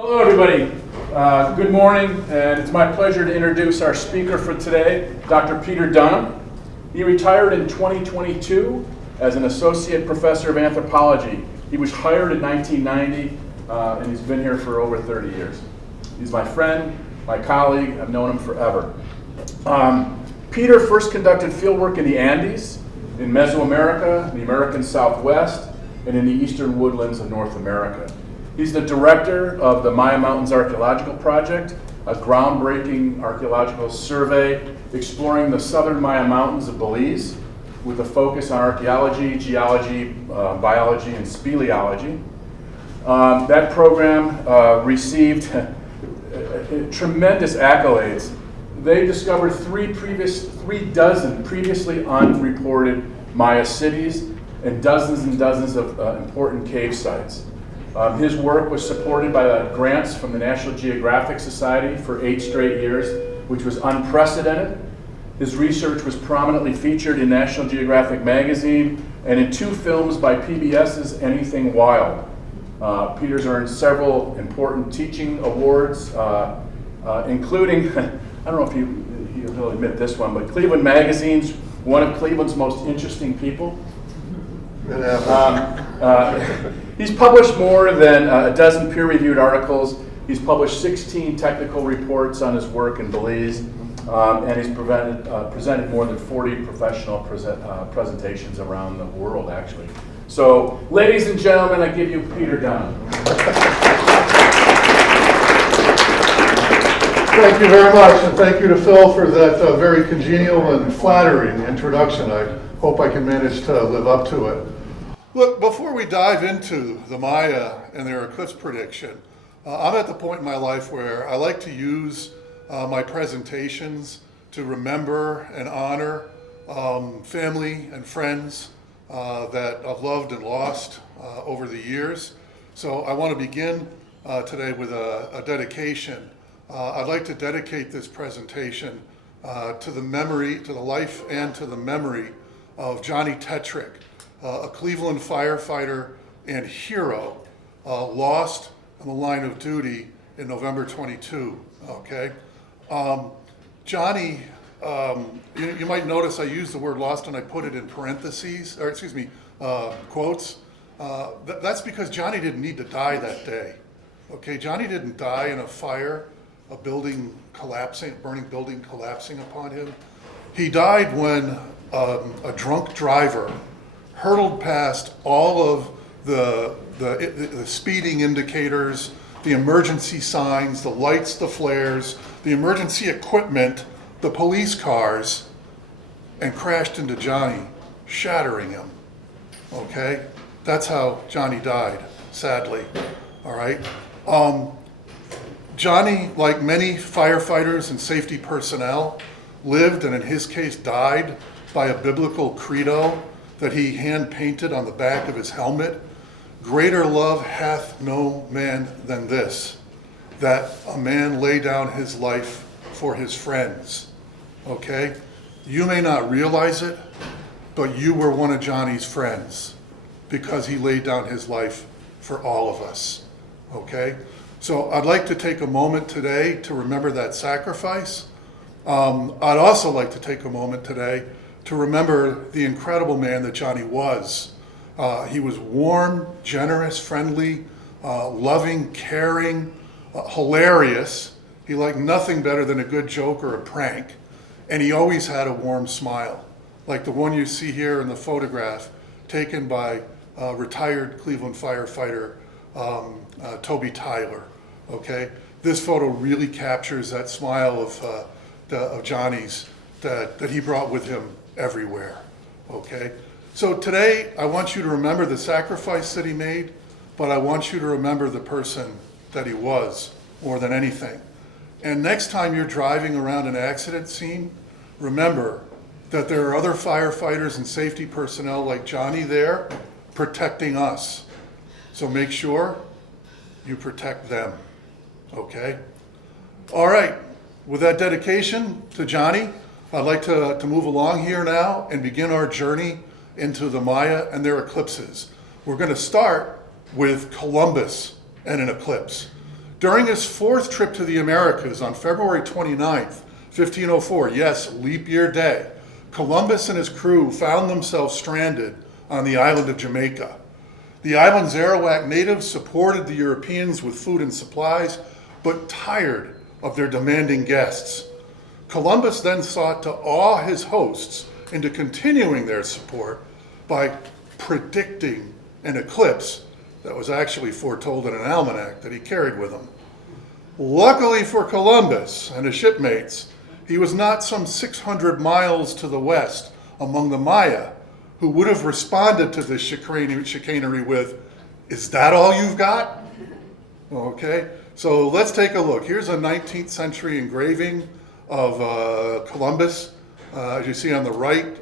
Hello, everybody. Good morning, and it's my pleasure to introduce our speaker for today, Dr. Peter Dunham. He retired in 2022 as an associate professor of anthropology. He was hired in 1990, and he's been here for over 30 years. He's my friend, my colleague. I've known him forever. Peter first conducted fieldwork in the Andes, in Mesoamerica, the American Southwest, and in the eastern woodlands of North America. He's the director of the Maya Mountains Archaeological Project, a groundbreaking archaeological survey exploring the southern Maya Mountains of Belize with a focus on archaeology, geology, biology, and speleology. That program received tremendous accolades. They discovered three dozen previously unreported Maya cities and dozens of important cave sites. His work was supported by grants from the National Geographic Society for 8 straight years, which was unprecedented. His research was prominently featured in National Geographic magazine and in 2 films by PBS's Anything Wild. Peter's earned several important teaching awards, including, I don't know if he'll admit this one, but Cleveland Magazine's one of Cleveland's most interesting people. He's published more than a dozen peer-reviewed articles. He's published 16 technical reports on his work in Belize, and he's presented more than 40 professional presentations around the world, actually. So, ladies and gentlemen, I give you Peter Dunham. Thank you very much, and thank you to Phil for that very congenial and flattering introduction. I hope I can manage to live up to it. Look, before we dive into the Maya and their eclipse prediction, I'm at the point in my life where I like to use my presentations to remember and honor family and friends that I've loved and lost over the years. So I want to begin today with a dedication. I'd like to dedicate this presentation to the life and to the memory of Johnny Tetrick, a Cleveland firefighter and hero, lost on the line of duty in November 22, okay? Johnny, you might notice I use the word lost and I put it in parentheses, or excuse me, quotes. That's because Johnny didn't need to die that day, okay? Johnny didn't die in a fire, a building collapsing, burning building collapsing upon him. He died when a drunk driver hurtled past all of the speeding indicators, the emergency signs, the lights, the flares, the emergency equipment, the police cars, and crashed into Johnny, shattering him. Okay? That's how Johnny died, sadly. All right? Johnny, like many firefighters and safety personnel, lived, and in his case died, by a biblical credo that he hand-painted on the back of his helmet. Greater love hath no man than this, that a man lay down his life for his friends. Okay? You may not realize it, but you were one of Johnny's friends because he laid down his life for all of us. Okay? So I'd like to take a moment today to remember that sacrifice. I'd also like to take a moment today to remember the incredible man that Johnny was. He was warm, generous, friendly, loving, caring, hilarious. He liked nothing better than a good joke or a prank. And he always had a warm smile, like the one you see here in the photograph taken by retired Cleveland firefighter Toby Tyler. Okay, this photo really captures that smile of Johnny's that he brought with him everywhere. Okay, so today I want you to remember the sacrifice that he made, but I want you to remember the person that he was more than anything. And next time you're driving around an accident scene, remember that there are other firefighters and safety personnel like Johnny there protecting us. So make sure you protect them, okay? All right, with that dedication to Johnny, I'd like to move along here now and begin our journey into the Maya and their eclipses. We're going to start with Columbus and an eclipse. During his fourth trip to the Americas on February 29th, 1504, yes, leap year day, Columbus and his crew found themselves stranded on the island of Jamaica. The island's Arawak natives supported the Europeans with food and supplies, but tired of their demanding guests. Columbus then sought to awe his hosts into continuing their support by predicting an eclipse that was actually foretold in an almanac that he carried with him. Luckily for Columbus and his shipmates, he was not some 600 miles to the west among the Maya, who would have responded to this chicanery with, "Is that all you've got?" Okay, so let's take a look. Here's a 19th century engraving of Columbus, as you see on the right,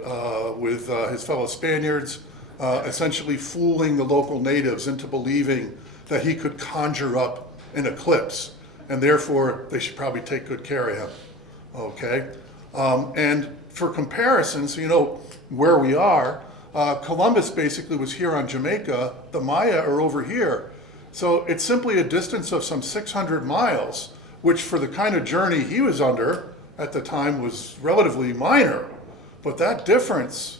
with his fellow Spaniards, essentially fooling the local natives into believing that he could conjure up an eclipse, and therefore they should probably take good care of him. Okay, and for comparison, so you know where we are, Columbus basically was here on Jamaica, the Maya are over here. So it's simply a distance of some 600 miles, which for the kind of journey he was under at the time was relatively minor. But that difference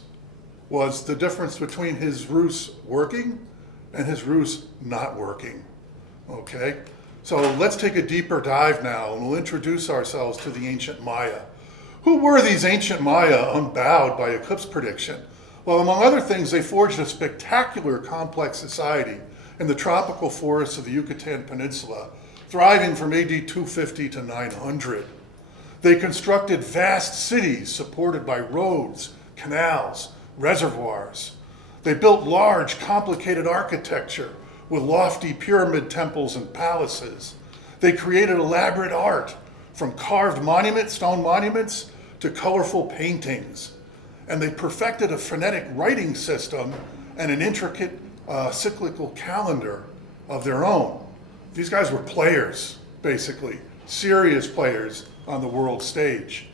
was the difference between his ruse working and his ruse not working. Okay? So let's take a deeper dive now, and we'll introduce ourselves to the ancient Maya. Who were these ancient Maya unbowed by eclipse prediction? Well, among other things, they forged a spectacular complex society in the tropical forests of the Yucatan Peninsula, thriving from AD 250 to 900. They constructed vast cities supported by roads, canals, reservoirs. They built large, complicated architecture with lofty pyramid temples and palaces. They created elaborate art, from carved monuments, stone monuments, to colorful paintings. And they perfected a phonetic writing system and an intricate cyclical calendar of their own. These guys were players, basically, serious players on the world stage.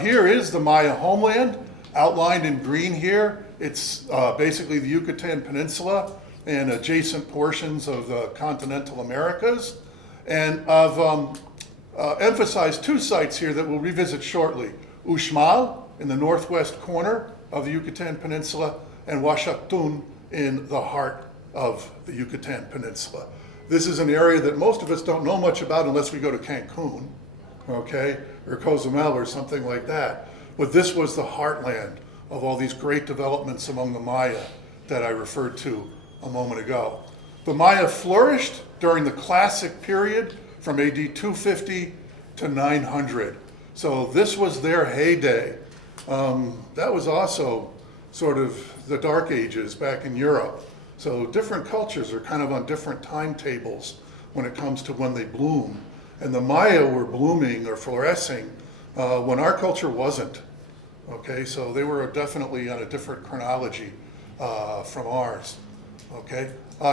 Here is the Maya homeland, outlined in green here. It's basically the Yucatan Peninsula and adjacent portions of the continental Americas. And I've emphasized two sites here that we'll revisit shortly. Uxmal in the northwest corner of the Yucatan Peninsula, and Huacatun in the heart of the Yucatan Peninsula. This is an area that most of us don't know much about unless we go to Cancun, okay, or Cozumel or something like that. But this was the heartland of all these great developments among the Maya that I referred to a moment ago. The Maya flourished during the classic period from AD 250 to 900. So this was their heyday. That was also sort of the Dark Ages back in Europe. So different cultures are kind of on different timetables when it comes to when they bloom. And the Maya were blooming or flourishing when our culture wasn't. Okay, so they were definitely on a different chronology from ours. Okay,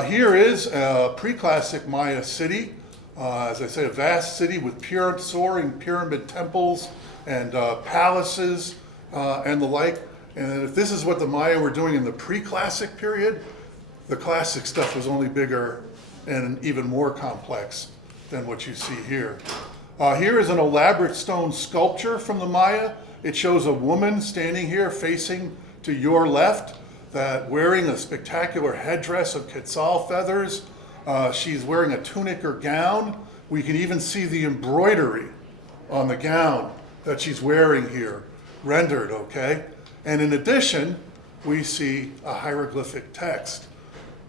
here is a pre-classic Maya city. As I say, a vast city with soaring pyramid temples and palaces and the like. And if this is what the Maya were doing in the pre-classic period, the classic stuff was only bigger and even more complex than what you see here. Here is an elaborate stone sculpture from the Maya. It shows a woman standing here facing to your left, that wearing a spectacular headdress of quetzal feathers. She's wearing a tunic or gown. We can even see the embroidery on the gown that she's wearing here, rendered, okay? And in addition, we see a hieroglyphic text.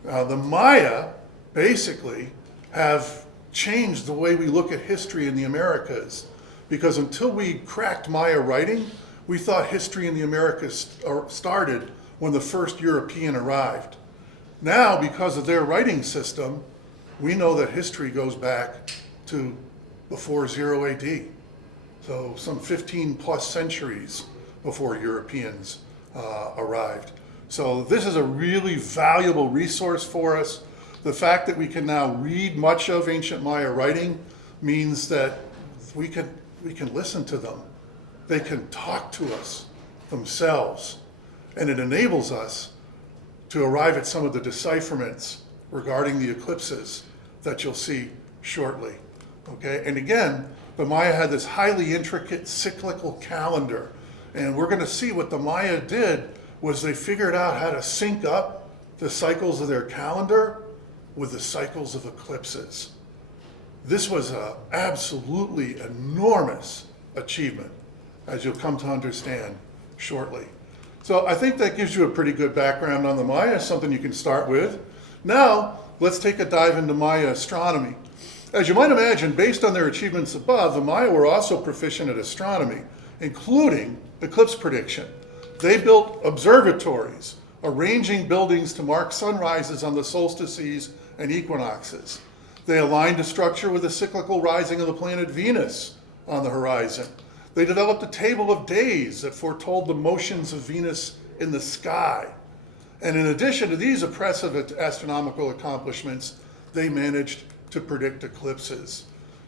The Maya basically have changed the way we look at history in the Americas, because until we cracked Maya writing, we thought history in the Americas started when the first European arrived. Now, because of their writing system, we know that history goes back to before 0 AD. So some 15 plus centuries before Europeans arrived. So this is a really valuable resource for us. The fact that we can now read much of ancient Maya writing means that we can listen to them. They can talk to us themselves. And it enables us to arrive at some of the decipherments regarding the eclipses that you'll see shortly. okay? And again, the Maya had this highly intricate cyclical calendar. And we're gonna see what the Maya did was they figured out how to sync up the cycles of their calendar with the cycles of eclipses. This was an absolutely enormous achievement, as you'll come to understand shortly. So I think that gives you a pretty good background on the Maya, something you can start with. Now, let's take a dive into Maya astronomy. As you might imagine, based on their achievements above, the Maya were also proficient at astronomy, including eclipse prediction. They built observatories, arranging buildings to mark sunrises on the solstices and equinoxes. They aligned the structure with the cyclical rising of the planet Venus on the horizon. They developed a table of days that foretold the motions of Venus in the sky. And in addition to these impressive astronomical accomplishments, they managed to predict eclipses.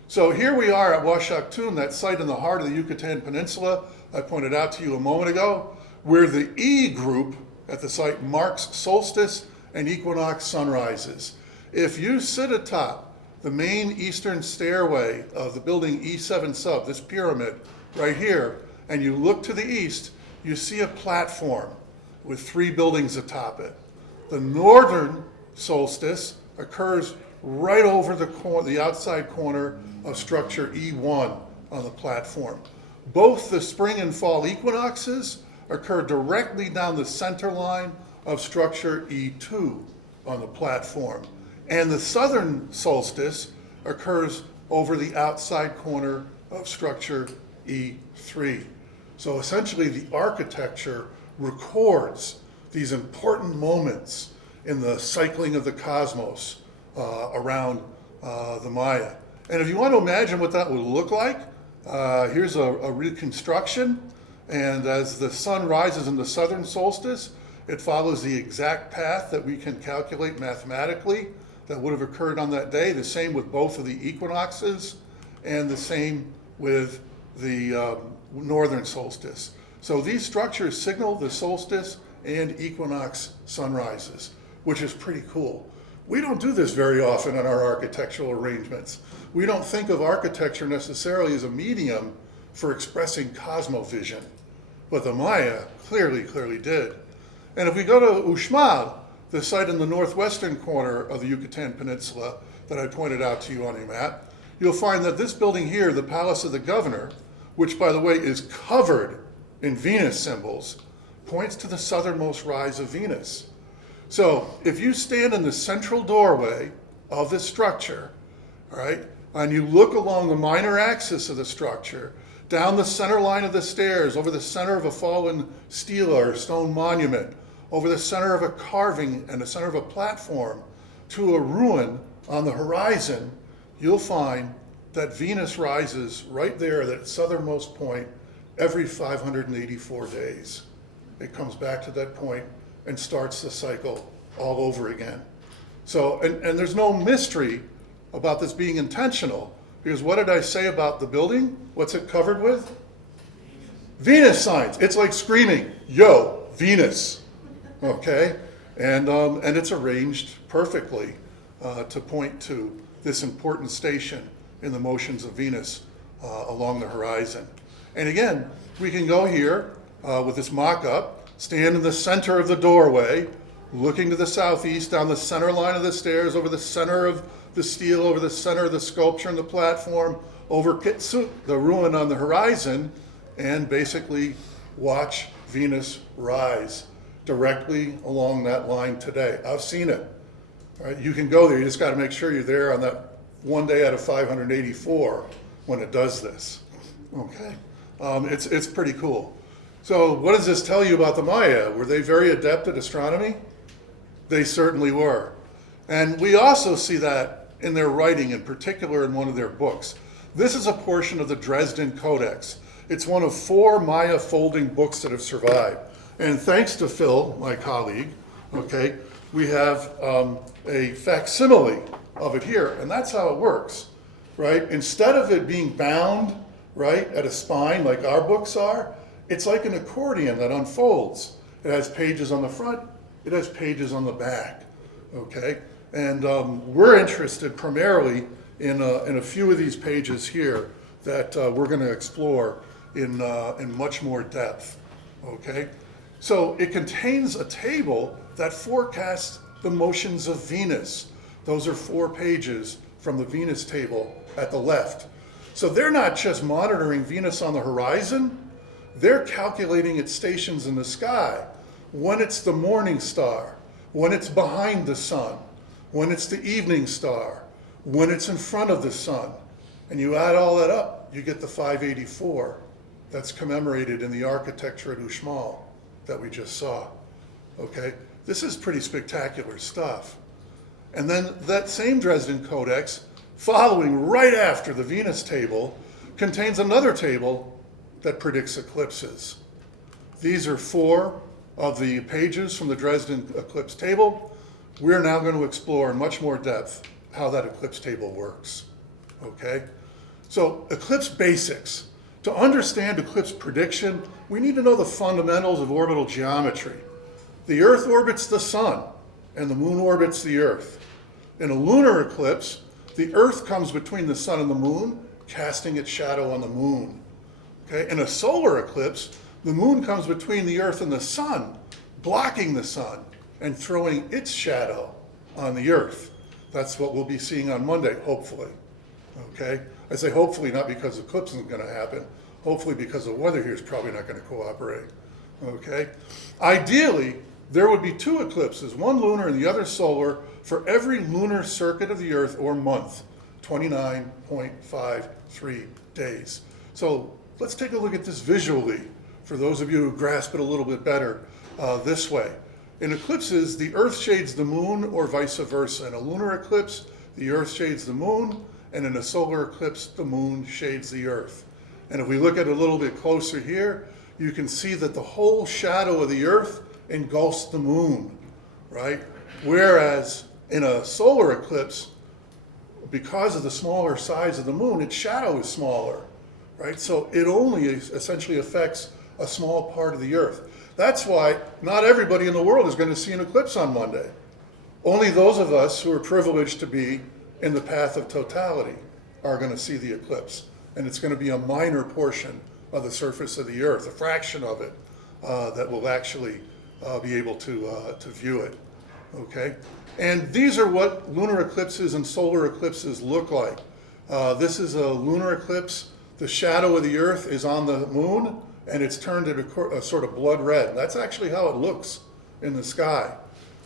So here we are at Washaktun, that site in the heart of the Yucatan Peninsula I pointed out to you a moment ago, where the E group at the site marks solstice and equinox sunrises. If you sit atop the main eastern stairway of the building E7 sub, this pyramid right here, and you look to the east, you see a platform with 3 buildings atop it. The northern solstice occurs right over the outside corner of structure E1 on the platform. Both the spring and fall equinoxes occur directly down the center line of structure E2 on the platform. And the southern solstice occurs over the outside corner of structure E3. So essentially the architecture records these important moments in the cycling of the cosmos around the Maya. And if you want to imagine what that would look like, here's a reconstruction. And as the sun rises in the southern solstice, it follows the exact path that we can calculate mathematically that would have occurred on that day. The same with both of the equinoxes, and the same with the northern solstice. So these structures signal the solstice and equinox sunrises, which is pretty cool. We don't do this very often in our architectural arrangements. We don't think of architecture necessarily as a medium for expressing cosmovision, but the Maya clearly did. And if we go to Uxmal, the site in the northwestern corner of the Yucatan Peninsula that I pointed out to you on your map, you'll find that this building here, the Palace of the Governor, which by the way is covered in Venus symbols, points to the southernmost rise of Venus. So if you stand in the central doorway of this structure, all right, and you look along the minor axis of the structure, down the center line of the stairs, over the center of a fallen stela or stone monument, over the center of a carving and the center of a platform, to a ruin on the horizon, you'll find that Venus rises right there at its southernmost point every 584 days. It comes back to that point and starts the cycle all over again. So, and there's no mystery about this being intentional, because what did I say about the building? What's it covered with? Venus signs. It's like screaming, yo, Venus, okay? And it's arranged perfectly to point to this important station in the motions of Venus along the horizon. And again, we can go here with this mock-up, stand in the center of the doorway, looking to the southeast, down the center line of the stairs, over the center of the stele, over the center of the sculpture and the platform, over Kitsut, the ruin on the horizon, and basically watch Venus rise directly along that line today. I've seen it. All right, you can go there. You just got to make sure you're there on that one day out of 584 when it does this. Okay, it's pretty cool. So what does this tell you about the Maya? Were they very adept at astronomy? They certainly were. And we also see that in their writing, in particular in one of their books. This is a portion of the Dresden Codex. It's one of 4 Maya folding books that have survived. And thanks to Phil, my colleague, okay, we have a facsimile of it here, and that's how it works, right? Instead of it being bound, right, at a spine like our books are, it's like an accordion that unfolds. It has pages on the front, it has pages on the back, okay? And we're interested primarily in a few of these pages here that we're going to explore in much more depth, okay? So it contains a table that forecasts the motions of Venus. Those are 4 pages from the Venus table at the left. So they're not just monitoring Venus on the horizon, they're calculating its stations in the sky, when it's the morning star, when it's behind the sun, when it's the evening star, when it's in front of the sun. And you add all that up, you get the 584 that's commemorated in the architecture at Uxmal that we just saw, okay? This is pretty spectacular stuff. And then that same Dresden Codex, following right after the Venus table, contains another table that predicts eclipses. These are 4 of the pages from the Dresden eclipse table. We're now going to explore in much more depth how that eclipse table works, okay? So eclipse basics. To understand eclipse prediction, we need to know the fundamentals of orbital geometry. The Earth orbits the sun, and the moon orbits the Earth. In a lunar eclipse, the Earth comes between the sun and the moon, casting its shadow on the moon. Okay? In a solar eclipse, the moon comes between the Earth and the sun, blocking the sun and throwing its shadow on the Earth. That's what we'll be seeing on Monday, hopefully. Okay? I say hopefully not because the eclipse isn't going to happen, hopefully because the weather here is probably not going to cooperate. Okay? Ideally, there would be 2 eclipses, one lunar and the other solar, for every lunar circuit of the Earth or month, 29.53 days. So let's take a look at this visually, for those of you who grasp it a little bit better this way. In eclipses, the Earth shades the moon or vice versa. In a lunar eclipse, the Earth shades the moon, and in a solar eclipse, the moon shades the Earth. And if we look at it a little bit closer here, you can see that the whole shadow of the Earth engulfs the moon, right? Whereas in a solar eclipse, because of the smaller size of the moon, its shadow is smaller, right? So it only essentially affects a small part of the Earth. That's why not everybody in the world is going to see an eclipse on Monday. Only those of us who are privileged to be in the path of totality are going to see the eclipse. And it's going to be a minor portion of the surface of the Earth, a fraction of it, that will actually be able to view it, okay? And these are what lunar eclipses and solar eclipses look like. This is a lunar eclipse. The shadow of the Earth is on the moon, and it's turned a sort of blood red. That's actually how it looks in the sky,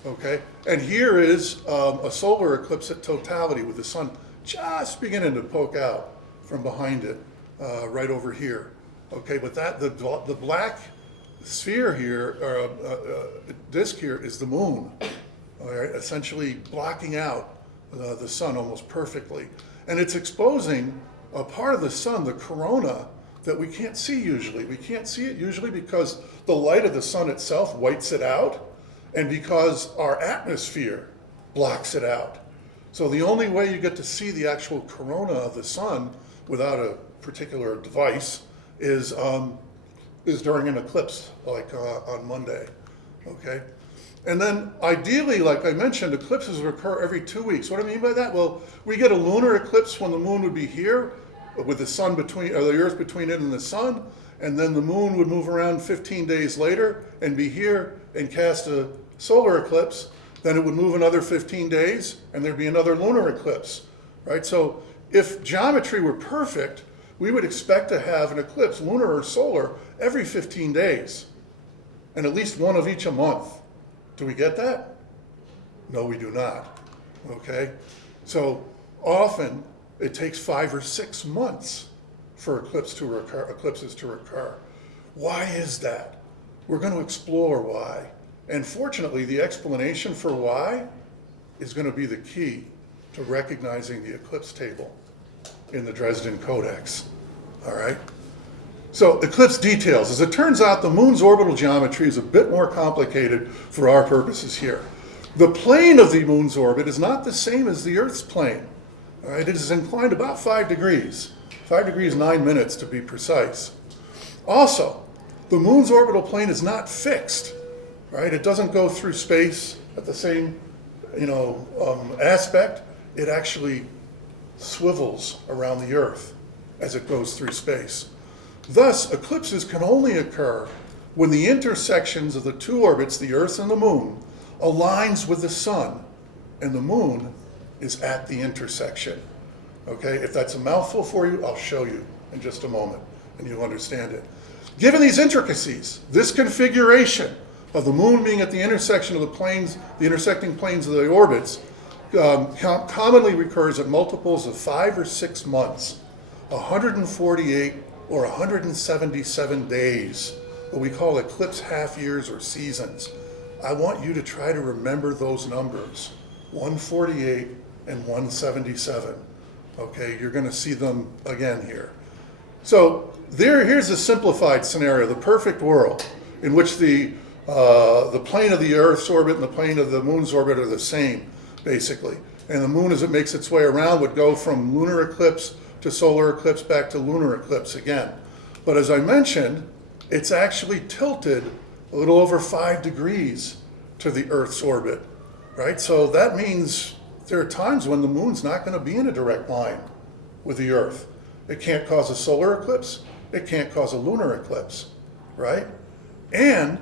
okay? And here is a solar eclipse at totality with the sun just beginning to poke out from behind it, right over here, okay? But the black sphere here, or disk here, is the moon, all right? Essentially blocking out the sun almost perfectly. And it's exposing a part of the sun, the corona, that we can't see usually. We can't see it usually because the light of the sun itself whites it out, and because our atmosphere blocks it out. So the only way you get to see the actual corona of the sun without a particular device is during an eclipse, like on Monday, okay? And then ideally, like I mentioned, eclipses occur every 2 weeks. What do I mean by that? Well, we get a lunar eclipse when the moon would be here, with the sun between, or the Earth between it and the sun, and then the moon would move around 15 days later and be here and cast a solar eclipse. Then it would move another 15 days and there'd be another lunar eclipse, right? So if geometry were perfect, we would expect to have an eclipse, lunar or solar, every 15 days, and at least one of each a month. Do we get that? No, we do not, okay? So often it takes 5 or 6 months for eclipses to occur. Why is that? We're going to explore why. And fortunately, the explanation for why is going to be the key to recognizing the eclipse table in the Dresden Codex, all right? So eclipse details. As it turns out, the moon's orbital geometry is a bit more complicated for our purposes here. The plane of the moon's orbit is not the same as the Earth's plane. All right, it is inclined about 5 degrees. 5 degrees 9 minutes to be precise. Also, the moon's orbital plane is not fixed, right? It doesn't go through space at the same, aspect. It actually swivels around the Earth as it goes through space. Thus, eclipses can only occur when the intersections of the two orbits, the Earth and the Moon, aligns with the Sun, and the Moon is at the intersection. Okay, if that's a mouthful for you, I'll show you in just a moment, and you'll understand it. Given these intricacies, this configuration of the Moon being at the intersection of the planes, the intersecting planes of the orbits, commonly recurs at multiples of 5 or 6 months, 148 or 177 days, what we call eclipse half years or seasons. I want you to try to remember those numbers, 148 and 177. Okay, you're going to see them again here. So here's a simplified scenario, the perfect world, in which the plane of the Earth's orbit and the plane of the Moon's orbit are the same, basically. And the Moon, as it makes its way around, would go from lunar eclipse to solar eclipse back to lunar eclipse again. But as I mentioned, it's actually tilted a little over 5 degrees to the Earth's orbit, right? So that means there are times when the Moon's not going to be in a direct line with the Earth. It can't cause a solar eclipse. It can't cause a lunar eclipse, right? And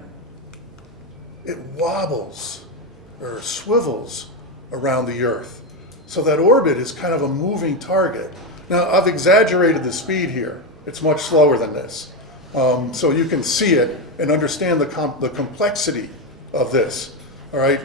it wobbles or swivels around the Earth. So that orbit is kind of a moving target. Now, I've exaggerated the speed here. It's much slower than this. So you can see it and understand the complexity of this, all right?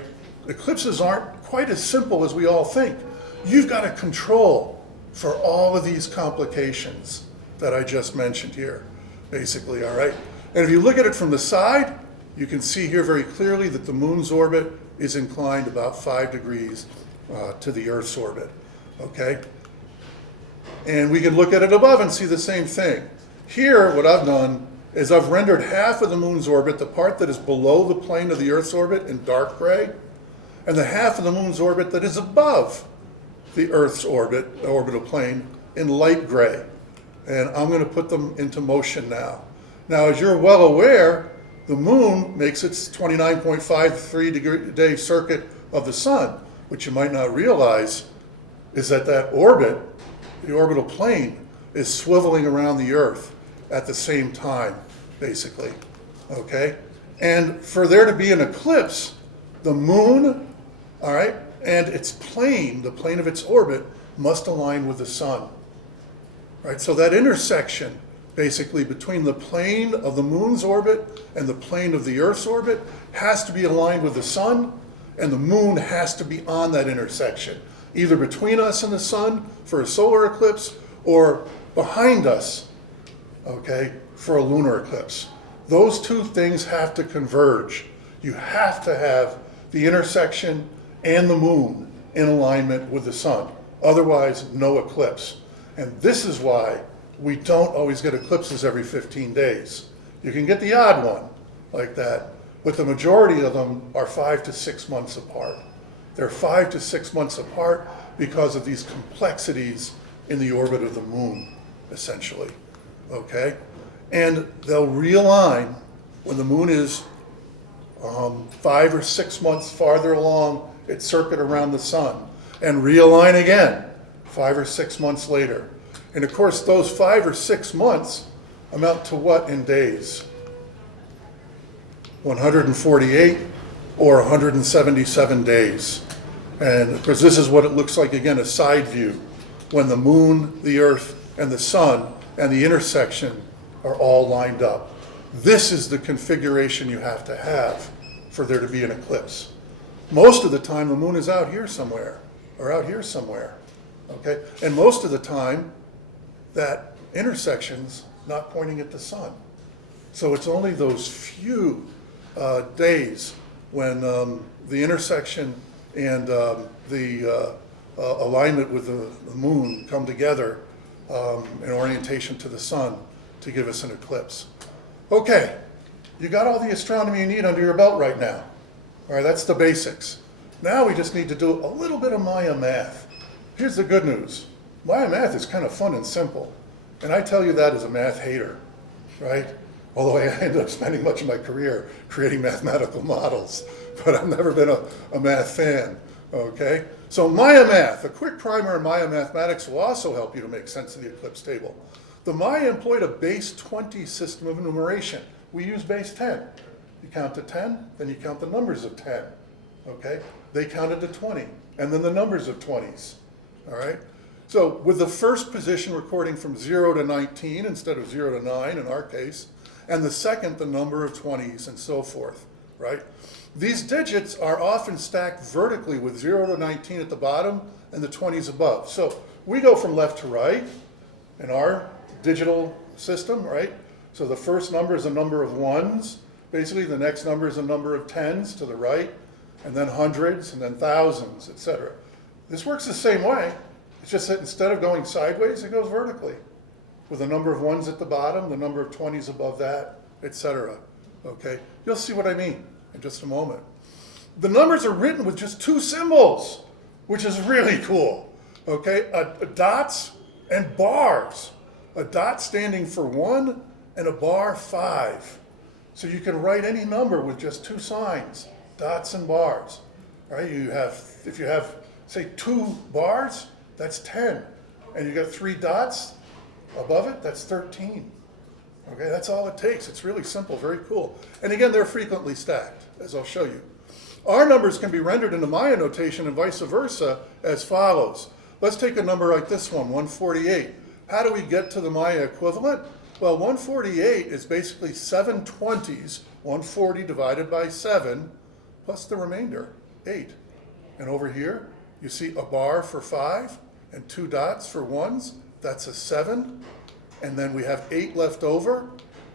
Eclipses aren't quite as simple as we all think. You've got to control for all of these complications that I just mentioned here, basically, all right? And if you look at it from the side, you can see here very clearly that the Moon's orbit is inclined about 5 degrees to the Earth's orbit, okay? And we can look at it above and see the same thing. Here, what I've done is I've rendered half of the Moon's orbit, the part that is below the plane of the Earth's orbit, in dark gray, and the half of the Moon's orbit that is above the Earth's orbit, orbital plane, in light gray. And I'm going to put them into motion now. Now, as you're well aware, the Moon makes its 29.53-day circuit of the Sun. What you might not realize is that orbit, the orbital plane, is swiveling around the Earth at the same time, basically, okay? And for there to be an eclipse, the Moon, all right, and its plane, the plane of its orbit, must align with the Sun, right? So that intersection, basically, between the plane of the Moon's orbit and the plane of the Earth's orbit has to be aligned with the Sun, and the Moon has to be on that intersection, either between us and the Sun for a solar eclipse or behind us, okay, for a lunar eclipse. Those two things have to converge. You have to have the intersection and the Moon in alignment with the Sun. Otherwise, no eclipse. And this is why we don't always get eclipses every 15 days. You can get the odd one like that, but the majority of them are 5 to 6 months apart. They're 5 to 6 months apart because of these complexities in the orbit of the Moon, essentially, okay? And they'll realign when the Moon is 5 or 6 months farther along its circuit around the Sun, and realign again 5 or 6 months later. And of course, those 5 or 6 months amount to what in days? 148 or 177 days. And of course, this is what it looks like, again, a side view, when the Moon, the Earth, and the Sun, and the intersection are all lined up. This is the configuration you have to have for there to be an eclipse. Most of the time, the Moon is out here somewhere, or out here somewhere, okay? And most of the time, that intersection's not pointing at the Sun. So it's only those few days when the intersection and the alignment with the Moon come together in orientation to the Sun to give us an eclipse. Okay, you got all the astronomy you need under your belt right now. All right, that's the basics. Now we just need to do a little bit of Maya math. Here's the good news. Maya math is kind of fun and simple. And I tell you that as a math hater, right? Although I ended up spending much of my career creating mathematical models, but I've never been a math fan, okay? So Maya math, a quick primer in Maya mathematics will also help you to make sense of the eclipse table. The Maya employed a base 20 system of enumeration. We use base 10. You count to 10, then you count the numbers of 10, okay? They counted to 20, and then the numbers of 20s, all right? So with the first position recording from 0 to 19 instead of 0 to 9 in our case, and the second the number of 20s and so forth, right? These digits are often stacked vertically with 0 to 19 at the bottom and the 20s above. So we go from left to right in our digital system, right? So the first number is a number of ones. Basically, the next number is a number of tens to the right, and then hundreds, and then thousands, etc. This works the same way. It's just that instead of going sideways, it goes vertically, with a number of ones at the bottom, the number of 20s above that, etc. Okay? You'll see what I mean in just a moment. The numbers are written with just two symbols, which is really cool. Okay? Dots and bars. A dot standing for 1 and a bar 5. So you can write any number with just two signs, dots and bars. Right? If you have, say, 2 bars, that's 10. And you got 3 dots above it, that's 13. Okay, that's all it takes. It's really simple, very cool. And again, they're frequently stacked, as I'll show you. Our numbers can be rendered into Maya notation and vice versa as follows. Let's take a number like this one, 148. How do we get to the Maya equivalent? Well, 148 is basically 7 20s, 140 divided by 7, plus the remainder, 8. And over here, you see a bar for 5 and 2 dots for 1s. That's a 7. And then we have 8 left over.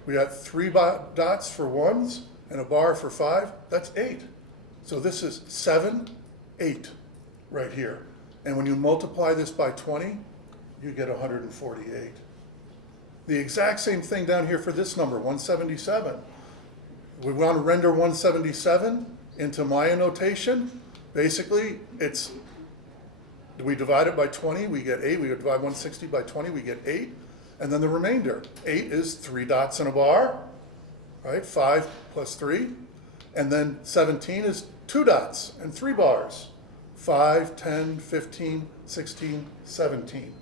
We got 3 dots for 1s and a bar for 5. That's 8. So this is 7, 8 right here. And when you multiply this by 20, you get 148. The exact same thing down here for this number, 177. We want to render 177 into Maya notation. Basically, we divide it by 20, we get 8. We divide 160 by 20, we get 8. And then the remainder. 8 is 3 dots and a bar, right? 5 plus 3. And then 17 is 2 dots and 3 bars. 5, 10, 15, 16, 17,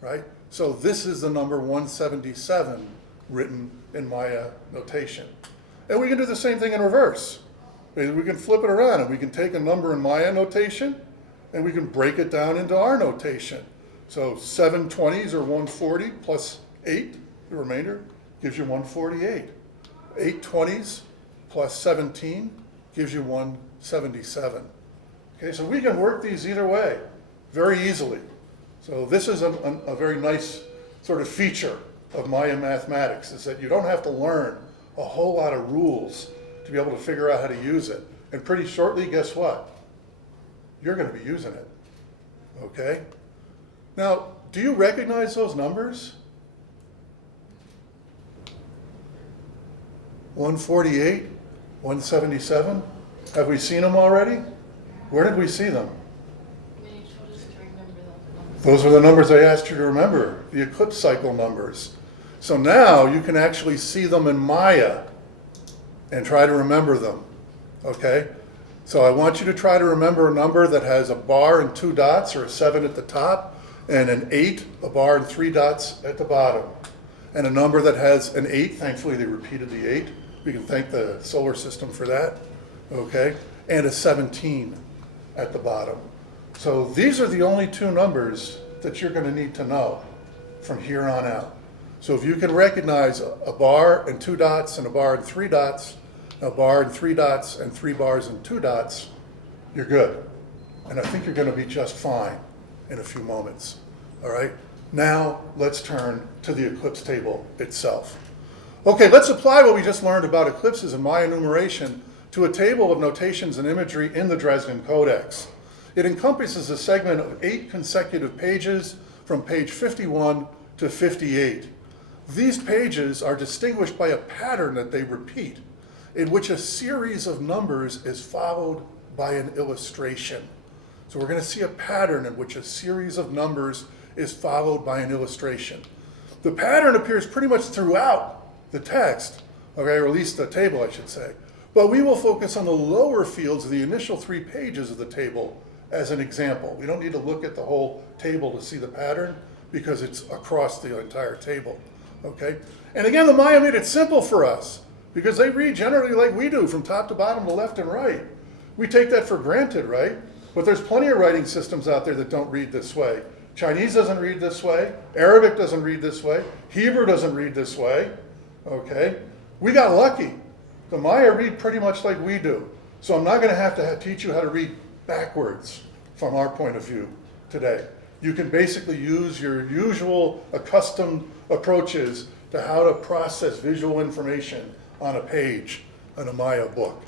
right? So this is the number 177 written in Maya notation. And we can do the same thing in reverse. We can flip it around and we can take a number in Maya notation and we can break it down into our notation. So 7 20s or 140 plus 8, the remainder, gives you 148. 8 20s plus 17 gives you 177. Okay, so we can work these either way very easily. So this is a very nice sort of feature of Maya mathematics, is that you don't have to learn a whole lot of rules to be able to figure out how to use it. And pretty shortly, guess what? You're going to be using it. Okay? Now, do you recognize those numbers? 148, 177. Have we seen them already? Where did we see them? Those are the numbers I asked you to remember, the eclipse cycle numbers. So now you can actually see them in Maya and try to remember them, okay? So I want you to try to remember a number that has a bar and 2 dots, or a 7 at the top, and an 8, a bar and 3 dots at the bottom. And a number that has an 8, thankfully they repeated the 8. We can thank the solar system for that, okay? And a 17 at the bottom. So these are the only 2 numbers that you're going to need to know from here on out. So if you can recognize a bar and 2 dots and a bar and 3 dots, a bar and 3 dots and 3 bars and 2 dots, you're good. And I think you're going to be just fine in a few moments. All right? Now let's turn to the eclipse table itself. Okay, let's apply what we just learned about eclipses and Maya numeration to a table of notations and imagery in the Dresden Codex. It encompasses a segment of 8 consecutive pages from page 51 to 58. These pages are distinguished by a pattern that they repeat, in which a series of numbers is followed by an illustration. So we're going to see a pattern in which a series of numbers is followed by an illustration. The pattern appears pretty much throughout the text, okay, or at least the table, I should say. But we will focus on the lower fields of the initial 3 pages of the table as an example. We don't need to look at the whole table to see the pattern because it's across the entire table, okay? And again, the Maya made it simple for us because they read generally like we do, from top to bottom to left and right. We take that for granted, right? But there's plenty of writing systems out there that don't read this way. Chinese doesn't read this way. Arabic doesn't read this way. Hebrew doesn't read this way, okay? We got lucky. The Maya read pretty much like we do. So I'm not going to have to teach you how to read backwards from our point of view today. You can basically use your usual accustomed approaches to how to process visual information on a page in a Maya book,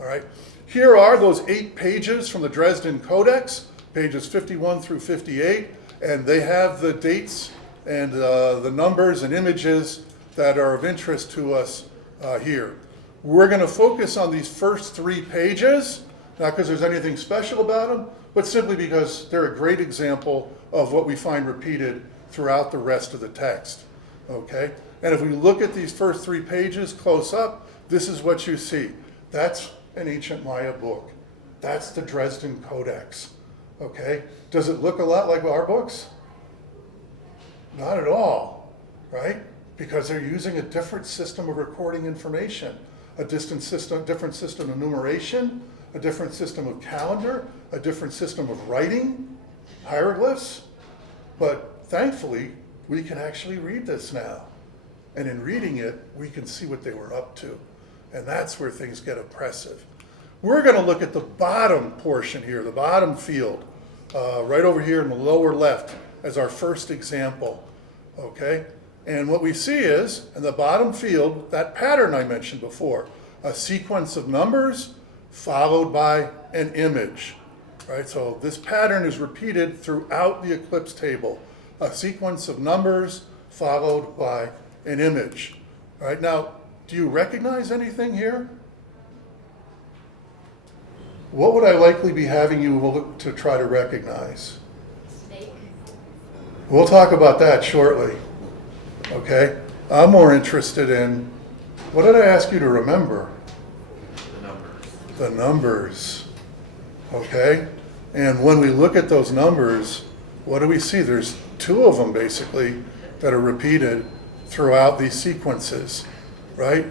all right? Here are those 8 pages from the Dresden Codex, pages 51 through 58, and they have the dates and the numbers and images that are of interest to us here. We're going to focus on these first 3 pages, not because there's anything special about them, but simply because they're a great example of what we find repeated throughout the rest of the text, okay? And if we look at these first 3 pages close up, this is what you see. That's an ancient Maya book. That's the Dresden Codex, okay? Does it look a lot like our books? Not at all, right? Because they're using a different system of recording information, a different system of numeration, a different system of calendar, a different system of writing, hieroglyphs. But thankfully, we can actually read this now. And in reading it, we can see what they were up to. And that's where things get impressive. We're going to look at the bottom portion here, the bottom field, right over here in the lower left as our first example, okay? And what we see is, in the bottom field, that pattern I mentioned before, a sequence of numbers followed by an image, right? So this pattern is repeated throughout the eclipse table, a sequence of numbers followed by an image, right? Now, do you recognize anything here? What would I likely be having you look to try to recognize? Snake. We'll talk about that shortly, okay? I'm more interested in, what did I ask you to remember? The numbers. The numbers, okay? And when we look at those numbers, what do we see? There's 2 of them basically that are repeated throughout these sequences, right?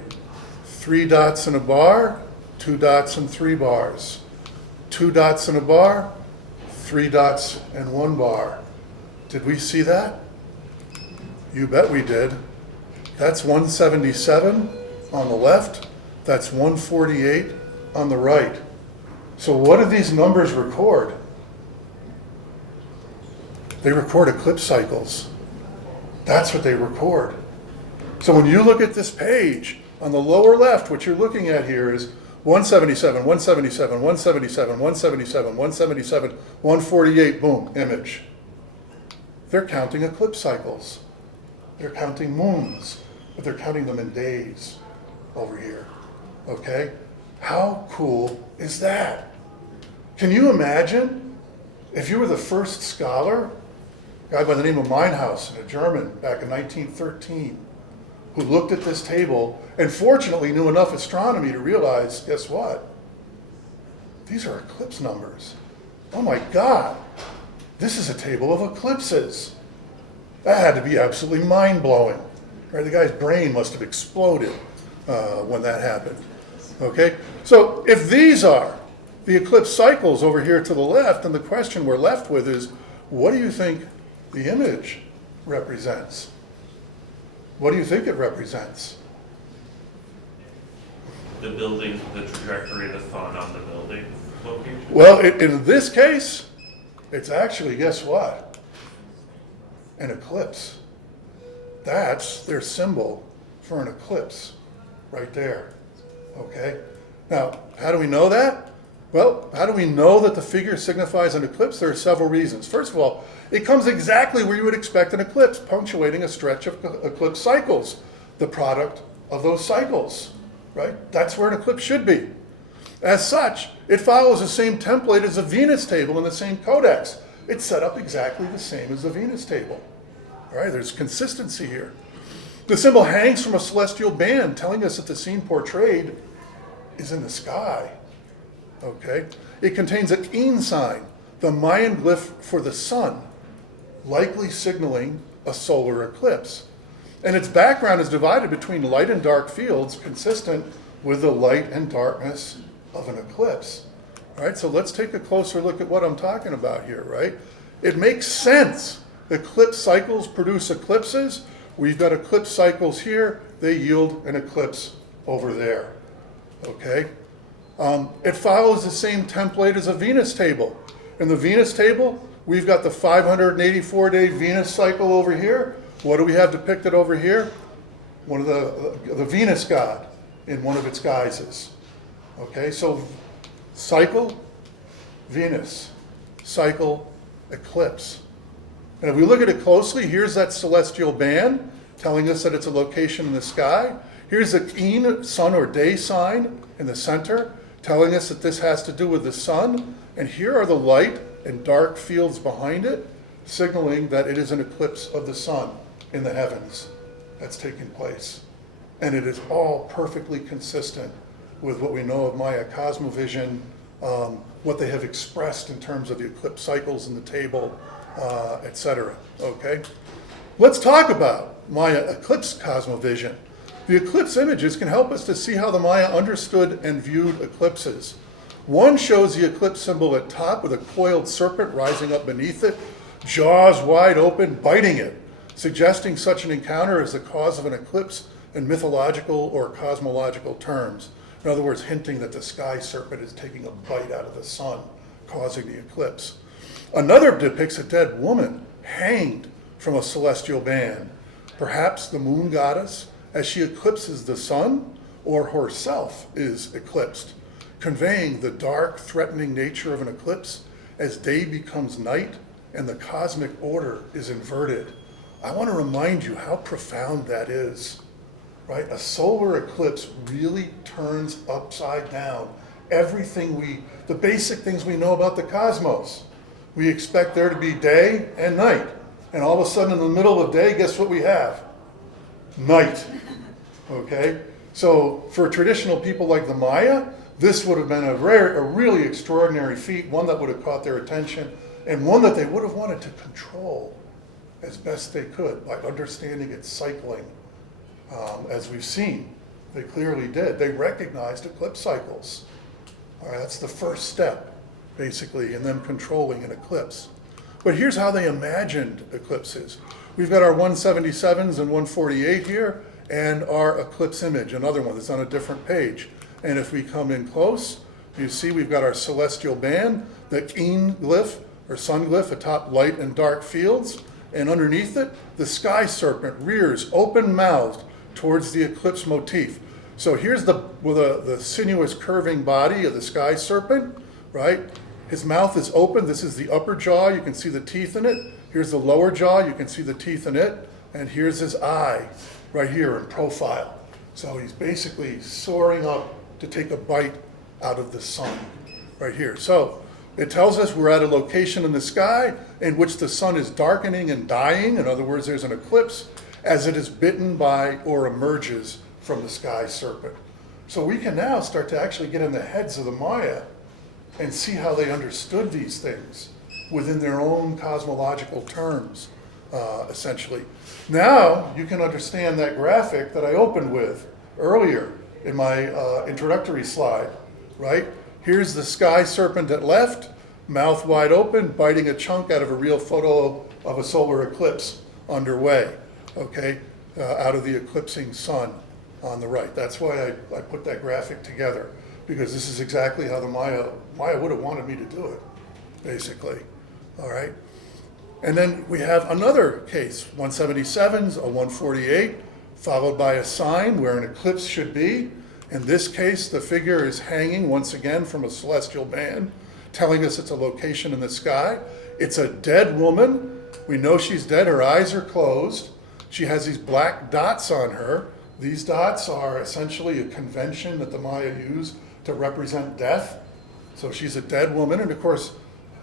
3 dots in a bar, 2 dots and 3 bars. 2 dots in a bar, 3 dots and 1 bar. Did we see that? You bet we did. That's 177 on the left. That's 148 on the right. So what do these numbers record? They record eclipse cycles. That's what they record. So when you look at this page, on the lower left, what you're looking at here is 177, 177, 177, 177, 177, 148, boom, image. They're counting eclipse cycles. They're counting moons, but they're counting them in days over here, okay? How cool is that? Can you imagine if you were the first scholar, a guy by the name of Meinhaus, a German, back in 1913, who looked at this table and fortunately knew enough astronomy to realize, guess what? These are eclipse numbers. Oh my God, this is a table of eclipses. That had to be absolutely mind-blowing. Right? The guy's brain must have exploded when that happened. Okay, so if these are the eclipse cycles over here to the left, then the question we're left with is, what do you think the image represents? What do you think it represents? The building, the trajectory of the sun on the building location. Well, in this case, it's actually, guess what? An eclipse. That's their symbol for an eclipse, right there. Okay? Now, how do we know that? Well, how do we know that the figure signifies an eclipse? There are several reasons. First of all, it comes exactly where you would expect an eclipse, punctuating a stretch of eclipse cycles, the product of those cycles, right? That's where an eclipse should be. As such, it follows the same template as the Venus table in the same codex. It's set up exactly the same as the Venus table. All right, there's consistency here. The symbol hangs from a celestial band, telling us that the scene portrayed is in the sky. Okay? It contains a keen sign, the Mayan glyph for the sun, likely signaling a solar eclipse. And its background is divided between light and dark fields consistent with the light and darkness of an eclipse. All right, so let's take a closer look at what I'm talking about here, right? It makes sense. Eclipse cycles produce eclipses. We've got eclipse cycles here. They yield an eclipse over there, okay? It follows the same template as a Venus table. In the Venus table, we've got the 584-day Venus cycle over here. What do we have depicted over here? One of the Venus god in one of its guises. Okay, so cycle, Venus, cycle, eclipse. And if we look at it closely, here's that celestial band telling us that it's a location in the sky. Here's the keen sun or day sign in the center, telling us that this has to do with the sun. And here are the light and dark fields behind it, signaling that it is an eclipse of the sun in the heavens that's taking place. And it is all perfectly consistent with what we know of Maya cosmovision, what they have expressed in terms of the eclipse cycles in the table, etc. Okay? Let's talk about Maya eclipse cosmovision. The eclipse images can help us to see how the Maya understood and viewed eclipses. One shows the eclipse symbol at top with a coiled serpent rising up beneath it, jaws wide open, biting it, suggesting such an encounter as the cause of an eclipse in mythological or cosmological terms. In other words, hinting that the sky serpent is taking a bite out of the sun, causing the eclipse. Another depicts a dead woman hanged from a celestial band, perhaps the moon goddess, as she eclipses the sun, or herself is eclipsed, conveying the dark, threatening nature of an eclipse as day becomes night and the cosmic order is inverted. I want to remind you how profound that is, right? A solar eclipse really turns upside down everything the basic things we know about the cosmos. We expect there to be day and night. And all of a sudden in the middle of day, guess what we have? Night, okay? So for traditional people like the Maya, this would have been a really extraordinary feat, one that would have caught their attention, and one that they would have wanted to control as best they could by understanding its cycling. As we've seen, they clearly did. They recognized eclipse cycles. All right, that's the first step, basically, in them controlling an eclipse. But here's how they imagined eclipses. We've got our 177s and 148 here, and our eclipse image, another one that's on a different page. And if we come in close, you see we've got our celestial band, the keen glyph, or sun glyph atop light and dark fields, and underneath it, the sky serpent rears open-mouthed towards the eclipse motif. So here's the sinuous curving body of the sky serpent, right? His mouth is open. This is the upper jaw. You can see the teeth in it. Here's the lower jaw. You can see the teeth in it. And here's his eye right here in profile. So he's basically soaring up to take a bite out of the sun right here. So it tells us we're at a location in the sky in which the sun is darkening and dying. In other words, there's an eclipse as it is bitten by or emerges from the sky serpent. So we can now start to actually get in the heads of the Maya and see how they understood these things within their own cosmological terms, essentially. Now you can understand that graphic that I opened with earlier in my introductory slide, right? Here's the sky serpent at left, mouth wide open, biting a chunk out of a real photo of a solar eclipse underway, okay, out of the eclipsing sun on the right. That's why I put that graphic together, because this is exactly how the Maya would have wanted me to do it, basically, all right? And then we have another case, 177s, a 148, followed by a sign where an eclipse should be. In this case, the figure is hanging once again from a celestial band, telling us it's a location in the sky. It's a dead woman. We know she's dead. Her eyes are closed. She has these black dots on her. These dots are essentially a convention that the Maya use to represent death. So she's a dead woman. And of course,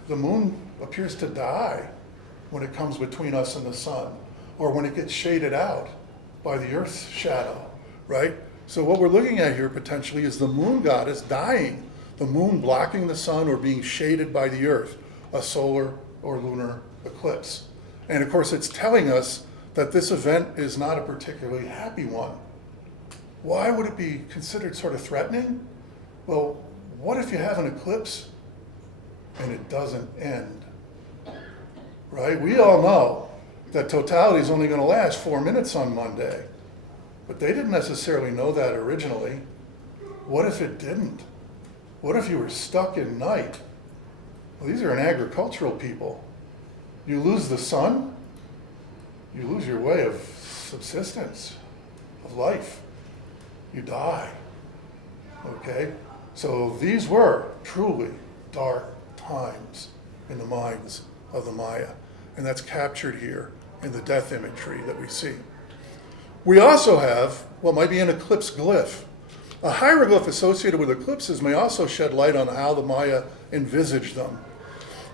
the moon appears to die when it comes between us and the sun, or when it gets shaded out by the Earth's shadow, right? So what we're looking at here potentially is the moon goddess dying, the moon blocking the sun or being shaded by the Earth. a solar or lunar eclipse. And of course, it's telling us that this event is not a particularly happy one. Why would it be considered sort of threatening? Well, what if you have an eclipse and it doesn't end? Right? We all know that totality is only going to last 4 minutes on Monday. But they didn't necessarily know that originally. What if it didn't? What if you were stuck in night? Well, these are an agricultural people. You lose the sun, you lose your way of subsistence, of life. You die. Okay? So these were truly dark times in the minds of the Maya. And that's captured here in the death imagery that we see. We also have what might be an eclipse glyph. A hieroglyph associated with eclipses may also shed light on how the Maya envisaged them.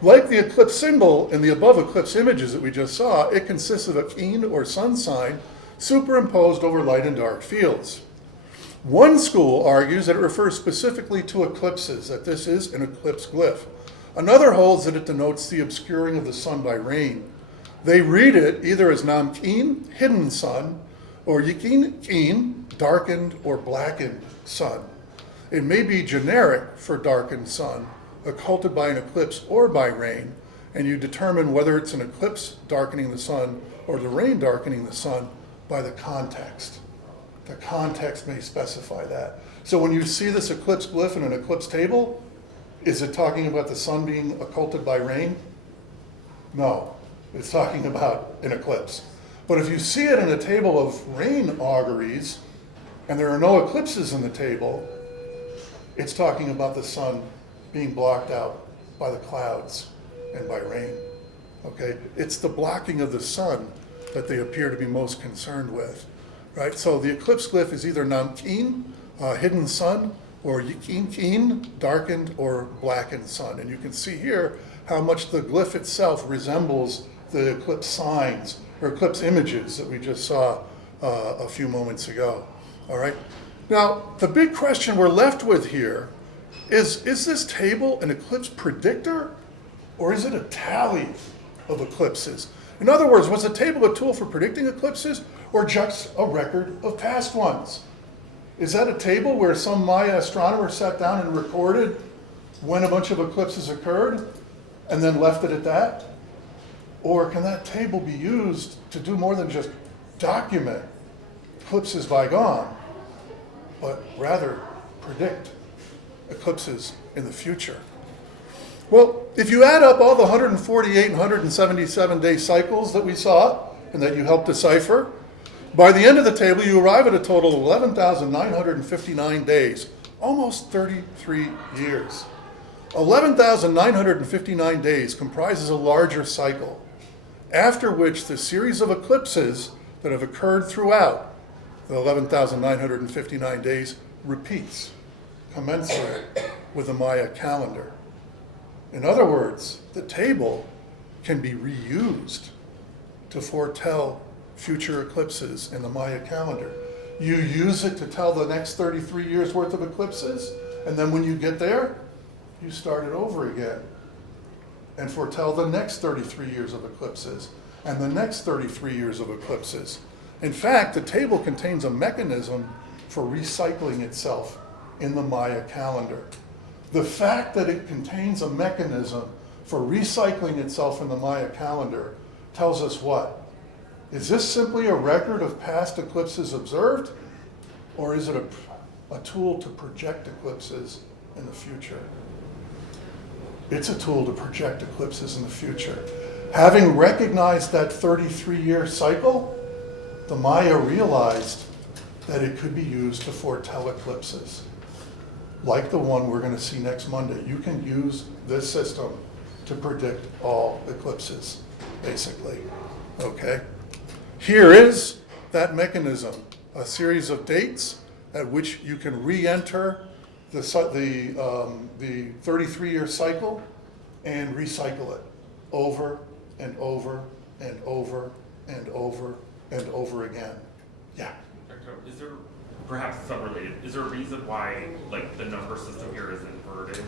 Like the eclipse symbol in the above eclipse images that we just saw, it consists of a keen or sun sign superimposed over light and dark fields. One school argues that it refers specifically to eclipses, that this is an eclipse glyph. Another holds that it denotes the obscuring of the sun by rain. They read it either as namkeen, hidden sun, or yikin, darkened or blackened sun. It may be generic for darkened sun, occulted by an eclipse or by rain, and you determine whether it's an eclipse darkening the sun or the rain darkening the sun by the context. The context may specify that. So when you see this eclipse glyph in an eclipse table, is it talking about the sun being occulted by rain? No, it's talking about an eclipse. But if you see it in a table of rain auguries, and there are no eclipses in the table, it's talking about the sun being blocked out by the clouds and by rain. Okay? It's the blocking of the sun that they appear to be most concerned with. Right? So the eclipse glyph is either namkeen, hidden sun, or yikin, darkened or blackened sun. And you can see here how much the glyph itself resembles the eclipse signs or eclipse images that we just saw a few moments ago. All right? Now, the big question we're left with here is this table an eclipse predictor, or is it a tally of eclipses? In other words, was the table a tool for predicting eclipses, or just a record of past ones? Is that a table where some Maya astronomer sat down and recorded when a bunch of eclipses occurred and then left it at that? Or can that table be used to do more than just document eclipses bygone, but rather predict eclipses in the future? Well, if you add up all the 148 and 177 day cycles that we saw and that you helped decipher, by the end of the table, you arrive at a total of 11,959 days, almost 33 years. 11,959 days comprises a larger cycle, after which the series of eclipses that have occurred throughout the 11,959 days repeats, commensurate with the Maya calendar. In other words, the table can be reused to foretell future eclipses in the Maya calendar. You use it to tell the next 33 years worth of eclipses, and then when you get there, you start it over again and foretell the next 33 years of eclipses and the next 33 years of eclipses. In fact, the table contains a mechanism for recycling itself in the Maya calendar. The fact that it contains a mechanism for recycling itself in the Maya calendar tells us what? Is this simply a record of past eclipses observed, or is it a tool to project eclipses in the future? It's a tool to project eclipses in the future. Having recognized that 33-year cycle, the Maya realized that it could be used to foretell eclipses, like the one we're going to see next Monday. You can use this system to predict all eclipses, basically. Okay? Here is that mechanism, a series of dates at which you can re-enter the 33-year cycle and recycle it over and over and over and over and over again. Yeah. Is there, perhaps it's unrelated, is there a reason why, like, the number system here is inverted?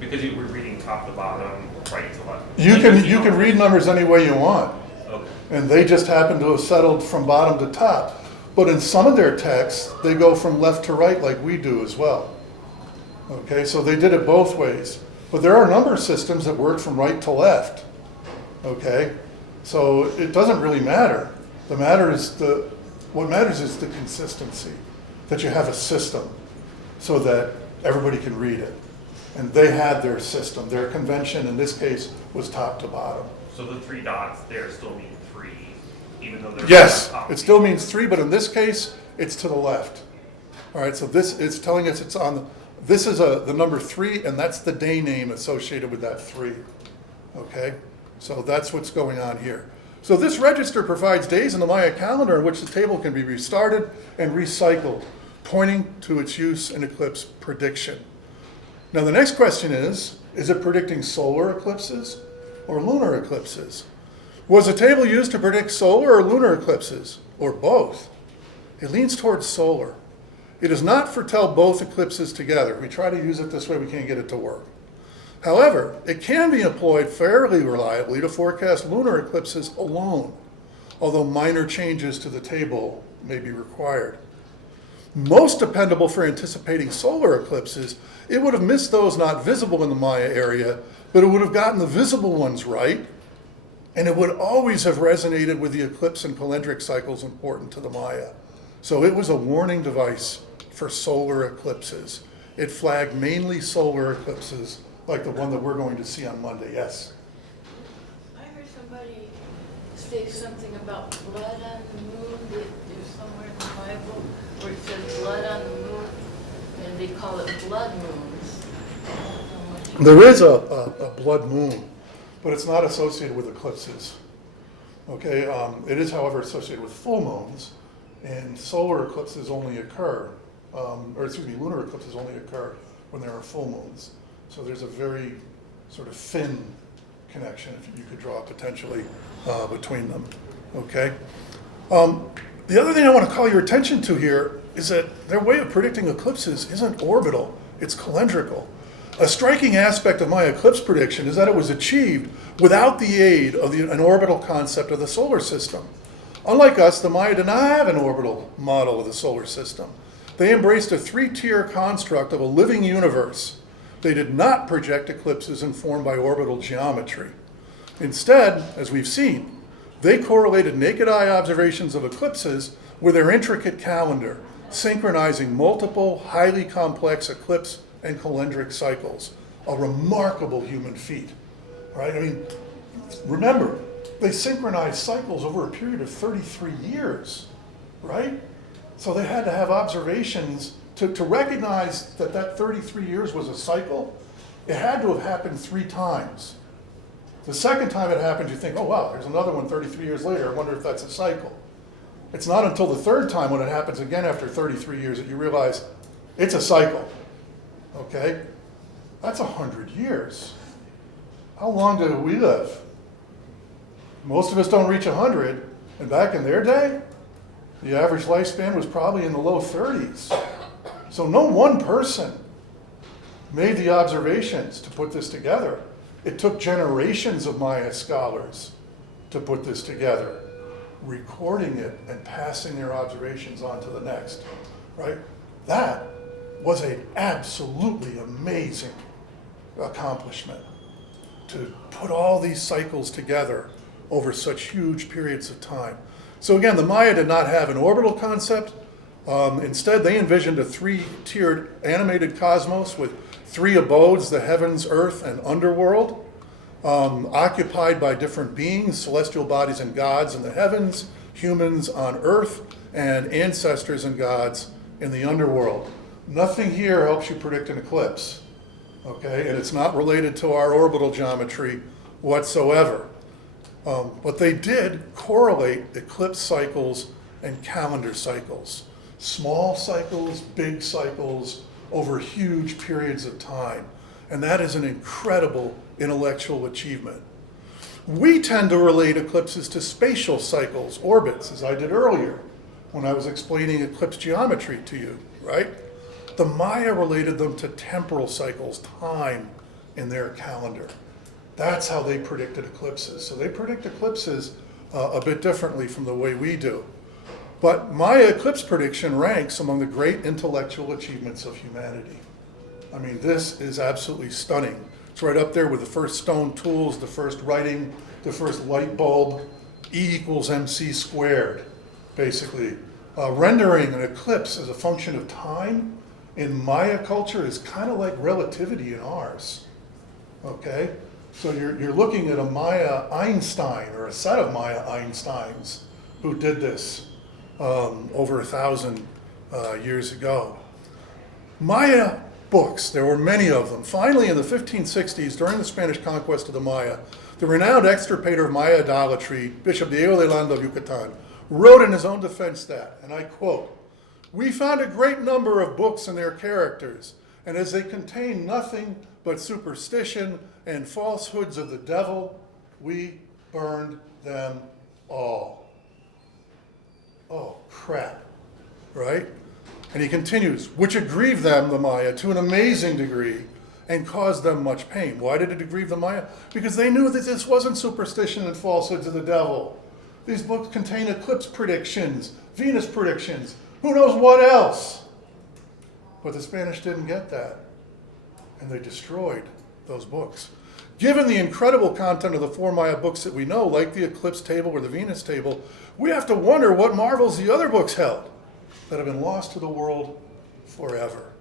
Because you were reading top to bottom, right to left. You can read numbers any way you want. Okay. And they just happen to have settled from bottom to top. But in some of their texts, they go from left to right like we do as well. Okay, so they did it both ways. But there are number systems that work from right to left. Okay, so it doesn't really matter. What matters is the consistency, that you have a system so that everybody can read it. And they had their system. Their convention in this case was top to bottom. So the 3 dots there still mean 3, even though they're Yes, top. it still means 3, but in this case, it's to the left. All right, so this is telling us it's on, this is the number 3, and that's the day name associated with that 3. Okay, so that's what's going on here. So this register provides days in the Maya calendar in which the table can be restarted and recycled, pointing to its use in eclipse prediction. Now the next question is it predicting solar eclipses or lunar eclipses? Was the table used to predict solar or lunar eclipses, or both? It leans towards solar. It does not foretell both eclipses together. If we try to use it this way, we can't get it to work. However, it can be employed fairly reliably to forecast lunar eclipses alone, although minor changes to the table may be required. Most dependable for anticipating solar eclipses, it would have missed those not visible in the Maya area, but it would have gotten the visible ones right, and it would always have resonated with the eclipse and calendric cycles important to the Maya. So it was a warning device for solar eclipses. It flagged mainly solar eclipses, like the one that we're going to see on Monday. Yes? I heard somebody say something about blood on the moon. There's somewhere in the Bible where it says blood on the moon, and they call it blood moons. There is a blood moon, but it's not associated with eclipses. Okay, it is, however, associated with full moons, and solar eclipses only occur, lunar eclipses only occur when there are full moons. So there's a very sort of thin connection, if you could draw potentially, between them. Okay. The other thing I want to call your attention to here is that their way of predicting eclipses isn't orbital, it's calendrical. A striking aspect of my eclipse prediction is that it was achieved without the aid of an orbital concept of the solar system. Unlike us, the Maya did not have an orbital model of the solar system. They embraced a 3-tier construct of a living universe. They did not project eclipses informed by orbital geometry. Instead, as we've seen, they correlated naked eye observations of eclipses with their intricate calendar, synchronizing multiple, highly complex eclipse and calendric cycles. A remarkable human feat, right? I mean, remember, they synchronized cycles over a period of 33 years, right? So they had to have observations to recognize that 33 years was a cycle. It had to have happened 3 times. The second time it happened, you think, oh wow, there's another one 33 years later. I wonder if that's a cycle. It's not until the third time when it happens again after 33 years that you realize it's a cycle. Okay? That's 100 years. How long do we live? Most of us don't reach 100, and back in their day, the average lifespan was probably in the low 30s. So no one person made the observations to put this together. It took generations of Maya scholars to put this together, recording it and passing their observations on to the next, right? That was an absolutely amazing accomplishment, to put all these cycles together over such huge periods of time. So again, the Maya did not have an orbital concept. Instead, they envisioned a 3-tiered animated cosmos with 3 abodes, the heavens, earth, and underworld, occupied by different beings, celestial bodies and gods in the heavens, humans on earth, and ancestors and gods in the underworld. Nothing here helps you predict an eclipse, okay? And it's not related to our orbital geometry whatsoever. But they did correlate eclipse cycles and calendar cycles. Small cycles, big cycles, over huge periods of time. And that is an incredible intellectual achievement. We tend to relate eclipses to spatial cycles, orbits, as I did earlier when I was explaining eclipse geometry to you, right? The Maya related them to temporal cycles, time, in their calendar. That's how they predicted eclipses. So they predict eclipses a bit differently from the way we do. But Maya eclipse prediction ranks among the great intellectual achievements of humanity. I mean, this is absolutely stunning. It's right up there with the first stone tools, the first writing, the first light bulb, E equals MC squared, basically. Rendering an eclipse as a function of time in Maya culture is kind of like relativity in ours, okay? So you're looking at a Maya Einstein, or a set of Maya Einsteins who did this over 1,000 years ago. Maya books, there were many of them. Finally, in the 1560s, during the Spanish conquest of the Maya, the renowned extirpator of Maya idolatry, Bishop Diego de Landa of Yucatan, wrote in his own defense that, and I quote, "We found a great number of books and their characters, and as they contain nothing but superstition and falsehoods of the devil, we burned them all." Oh, crap, right? And he continues, "which aggrieved them, the Maya, to an amazing degree and caused them much pain." Why did it aggrieve the Maya? Because they knew that this wasn't superstition and falsehoods of the devil. These books contain eclipse predictions, Venus predictions, who knows what else? But the Spanish didn't get that, and they destroyed those books. Given the incredible content of the 4 Maya books that we know, like the eclipse table or the Venus table, we have to wonder what marvels the other books held that have been lost to the world forever.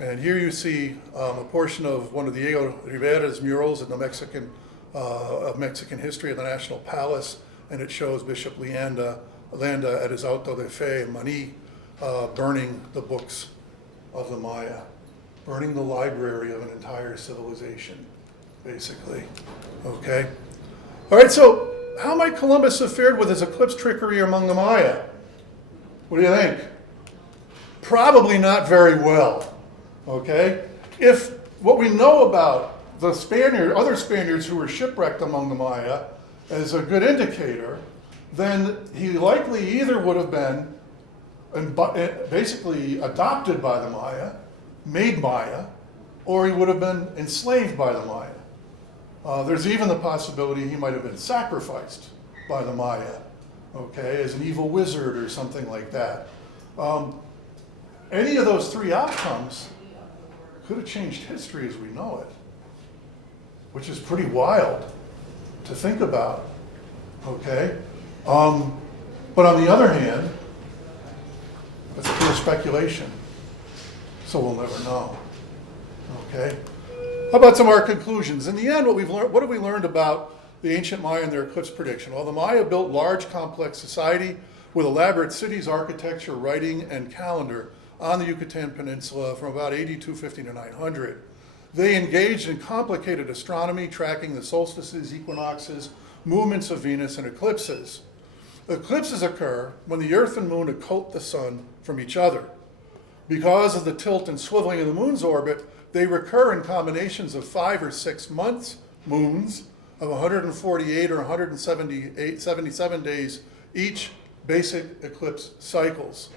And here you see a portion of one of Diego Rivera's murals in the of Mexican history at the National Palace, and it shows Bishop Landa at his auto de fe in Mani burning the books of the Maya, burning the library of an entire civilization, basically. Okay? All right, so how might Columbus have fared with his eclipse trickery among the Maya? What do you think? Probably not very well. Okay? If what we know about the other Spaniards who were shipwrecked among the Maya is a good indicator, then he likely either would have been basically adopted by the Maya, made Maya, or he would have been enslaved by the Maya. There's even the possibility he might have been sacrificed by the Maya, okay, as an evil wizard or something like that. Any of those 3 outcomes could have changed history as we know it, which is pretty wild to think about, okay? But on the other hand, it's pure speculation, so we'll never know, okay? How about some of our conclusions? In the end, what have we learned about the ancient Maya and their eclipse prediction? Well, the Maya built large, complex society with elaborate cities, architecture, writing, and calendar on the Yucatan Peninsula from about 8250 to 900. They engaged in complicated astronomy, tracking the solstices, equinoxes, movements of Venus, and eclipses. Eclipses occur when the Earth and Moon occult the Sun from each other. Because of the tilt and swiveling of the Moon's orbit, they recur in combinations of 5 or 6 moons of 148 or 177 days each, basic eclipse cycles.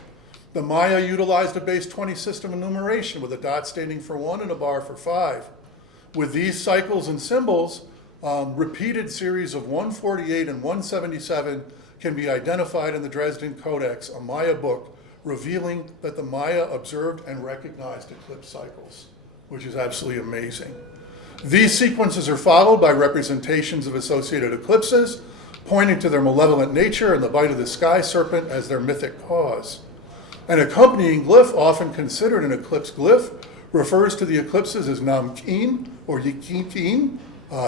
The Maya utilized a base 20 system of numeration with a dot standing for 1 and a bar for 5. With these cycles and symbols, repeated series of 148 and 177 can be identified in the Dresden Codex, a Maya book, revealing that the Maya observed and recognized eclipse cycles, which is absolutely amazing. These sequences are followed by representations of associated eclipses, pointing to their malevolent nature and the bite of the sky serpent as their mythic cause. An accompanying glyph, often considered an eclipse glyph, refers to the eclipses as namkin or yikin,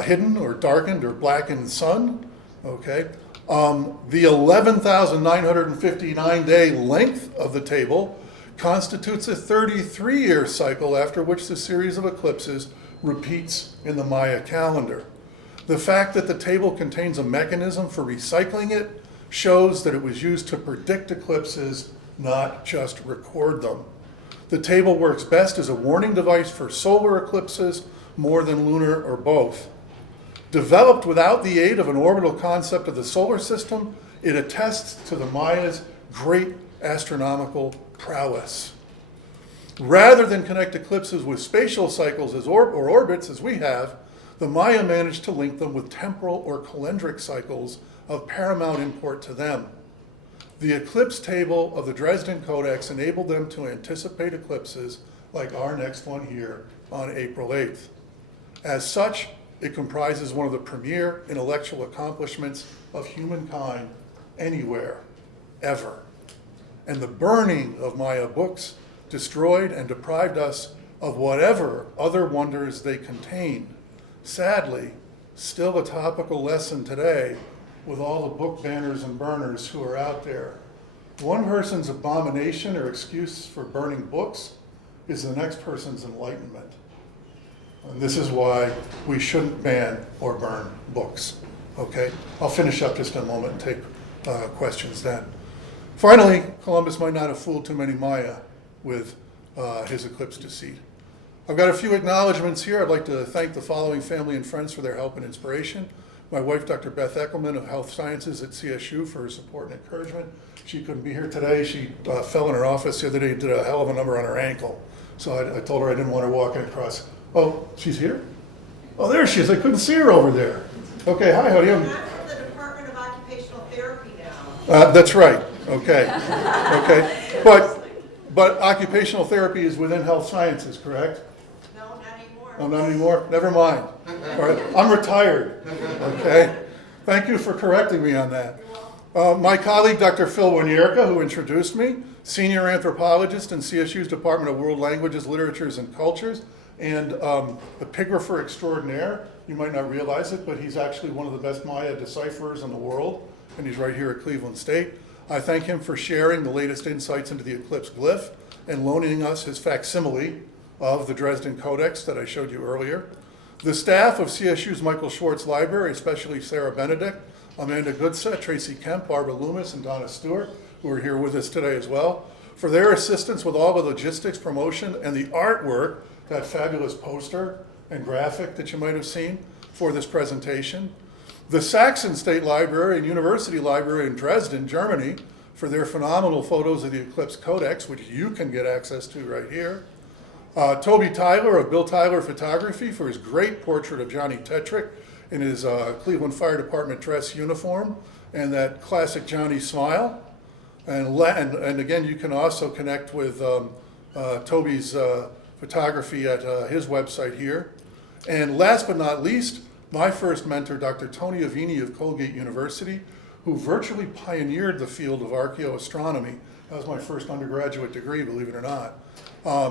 hidden or darkened or blackened sun. Okay, the 11,959-day length of the table constitutes a 33-year cycle after which the series of eclipses repeats in the Maya calendar. The fact that the table contains a mechanism for recycling it shows that it was used to predict eclipses, not just record them. The table works best as a warning device for solar eclipses more than lunar or both. Developed without the aid of an orbital concept of the solar system, it attests to the Maya's great astronomical prowess. Rather than connect eclipses with spatial cycles or orbits as we have, the Maya managed to link them with temporal or calendric cycles of paramount import to them. The eclipse table of the Dresden Codex enabled them to anticipate eclipses like our next one here on April 8th. As such, it comprises one of the premier intellectual accomplishments of humankind anywhere, ever. And the burning of Maya books destroyed and deprived us of whatever other wonders they contain. Sadly, still a topical lesson today with all the book banners and burners who are out there. One person's abomination or excuse for burning books is the next person's enlightenment. And this is why we shouldn't ban or burn books. Okay? I'll finish up just in a moment and take questions then. Finally, Columbus might not have fooled too many Maya with his eclipse deceit. I've got a few acknowledgments here. I'd like to thank the following family and friends for their help and inspiration. My wife, Dr. Beth Eckelman of Health Sciences at CSU, for her support and encouragement. She couldn't be here today. She fell in her office the other day and did a hell of a number on her ankle. So I told her I didn't want her walking across. Oh, she's here? Oh, there she is. I couldn't see her over there. Okay, hi, how are you? I'm from the Department of Occupational Therapy now. That's right. Okay. Okay. But occupational therapy is within health sciences, correct? No, not anymore. Oh, not anymore? Never mind. All right. I'm retired. Okay. Thank you for correcting me on that. My colleague, Dr. Phil Winiarka, who introduced me, senior anthropologist in CSU's Department of World Languages, Literatures, and Cultures, and epigrapher extraordinaire. You might not realize it, but he's actually one of the best Maya decipherers in the world, and he's right here at Cleveland State. I thank him for sharing the latest insights into the eclipse glyph and loaning us his facsimile of the Dresden Codex that I showed you earlier. The staff of CSU's Michael Schwartz Library, especially Sarah Benedict, Amanda Goodset, Tracy Kemp, Barbara Loomis, and Donna Stewart, who are here with us today as well, for their assistance with all the logistics, promotion, and the artwork, that fabulous poster and graphic that you might have seen for this presentation. The Saxon State Library and University Library in Dresden, Germany, for their phenomenal photos of the Eclipse Codex, which you can get access to right here. Toby Tyler of Bill Tyler Photography for his great portrait of Johnny Tetrick in his Cleveland Fire Department dress uniform and that classic Johnny smile. And again, you can also connect with Toby's photography at his website here. And last but not least, my first mentor, Dr. Tony Avini of Colgate University, who virtually pioneered the field of archaeoastronomy. That was my first undergraduate degree, believe it or not.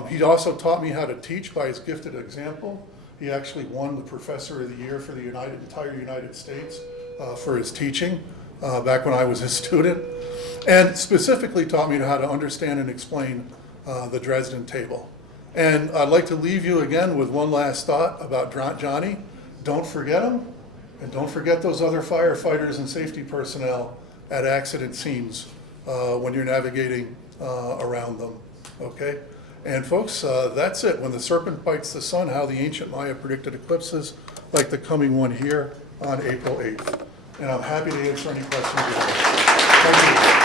He also taught me how to teach by his gifted example. He actually won the Professor of the Year for the entire United States for his teaching back when I was his student, and specifically taught me how to understand and explain the Dresden table. And I'd like to leave you again with one last thought about Johnny. Don't forget him, and don't forget those other firefighters and safety personnel at accident scenes when you're navigating around them, okay? And folks, that's it. When the serpent bites the sun, how the ancient Maya predicted eclipses like the coming one here on April 8th. And I'm happy to answer any questions you have. Thank you.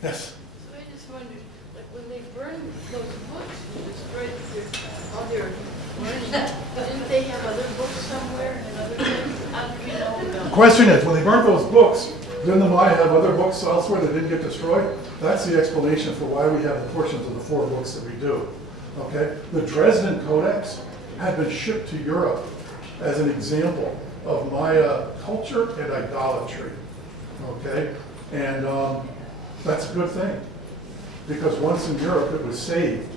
Yes. So I just wondered, like when they burned those books and destroyed all their learning, didn't they have other books somewhere and other things? How do you know about? The question is, when they burnt those books, didn't the Maya have other books elsewhere that didn't get destroyed? That's the explanation for why we have the portions of the 4 books that we do. Okay? The Dresden Codex had been shipped to Europe as an example of Maya culture and idolatry. Okay? And that's a good thing, because once in Europe it was saved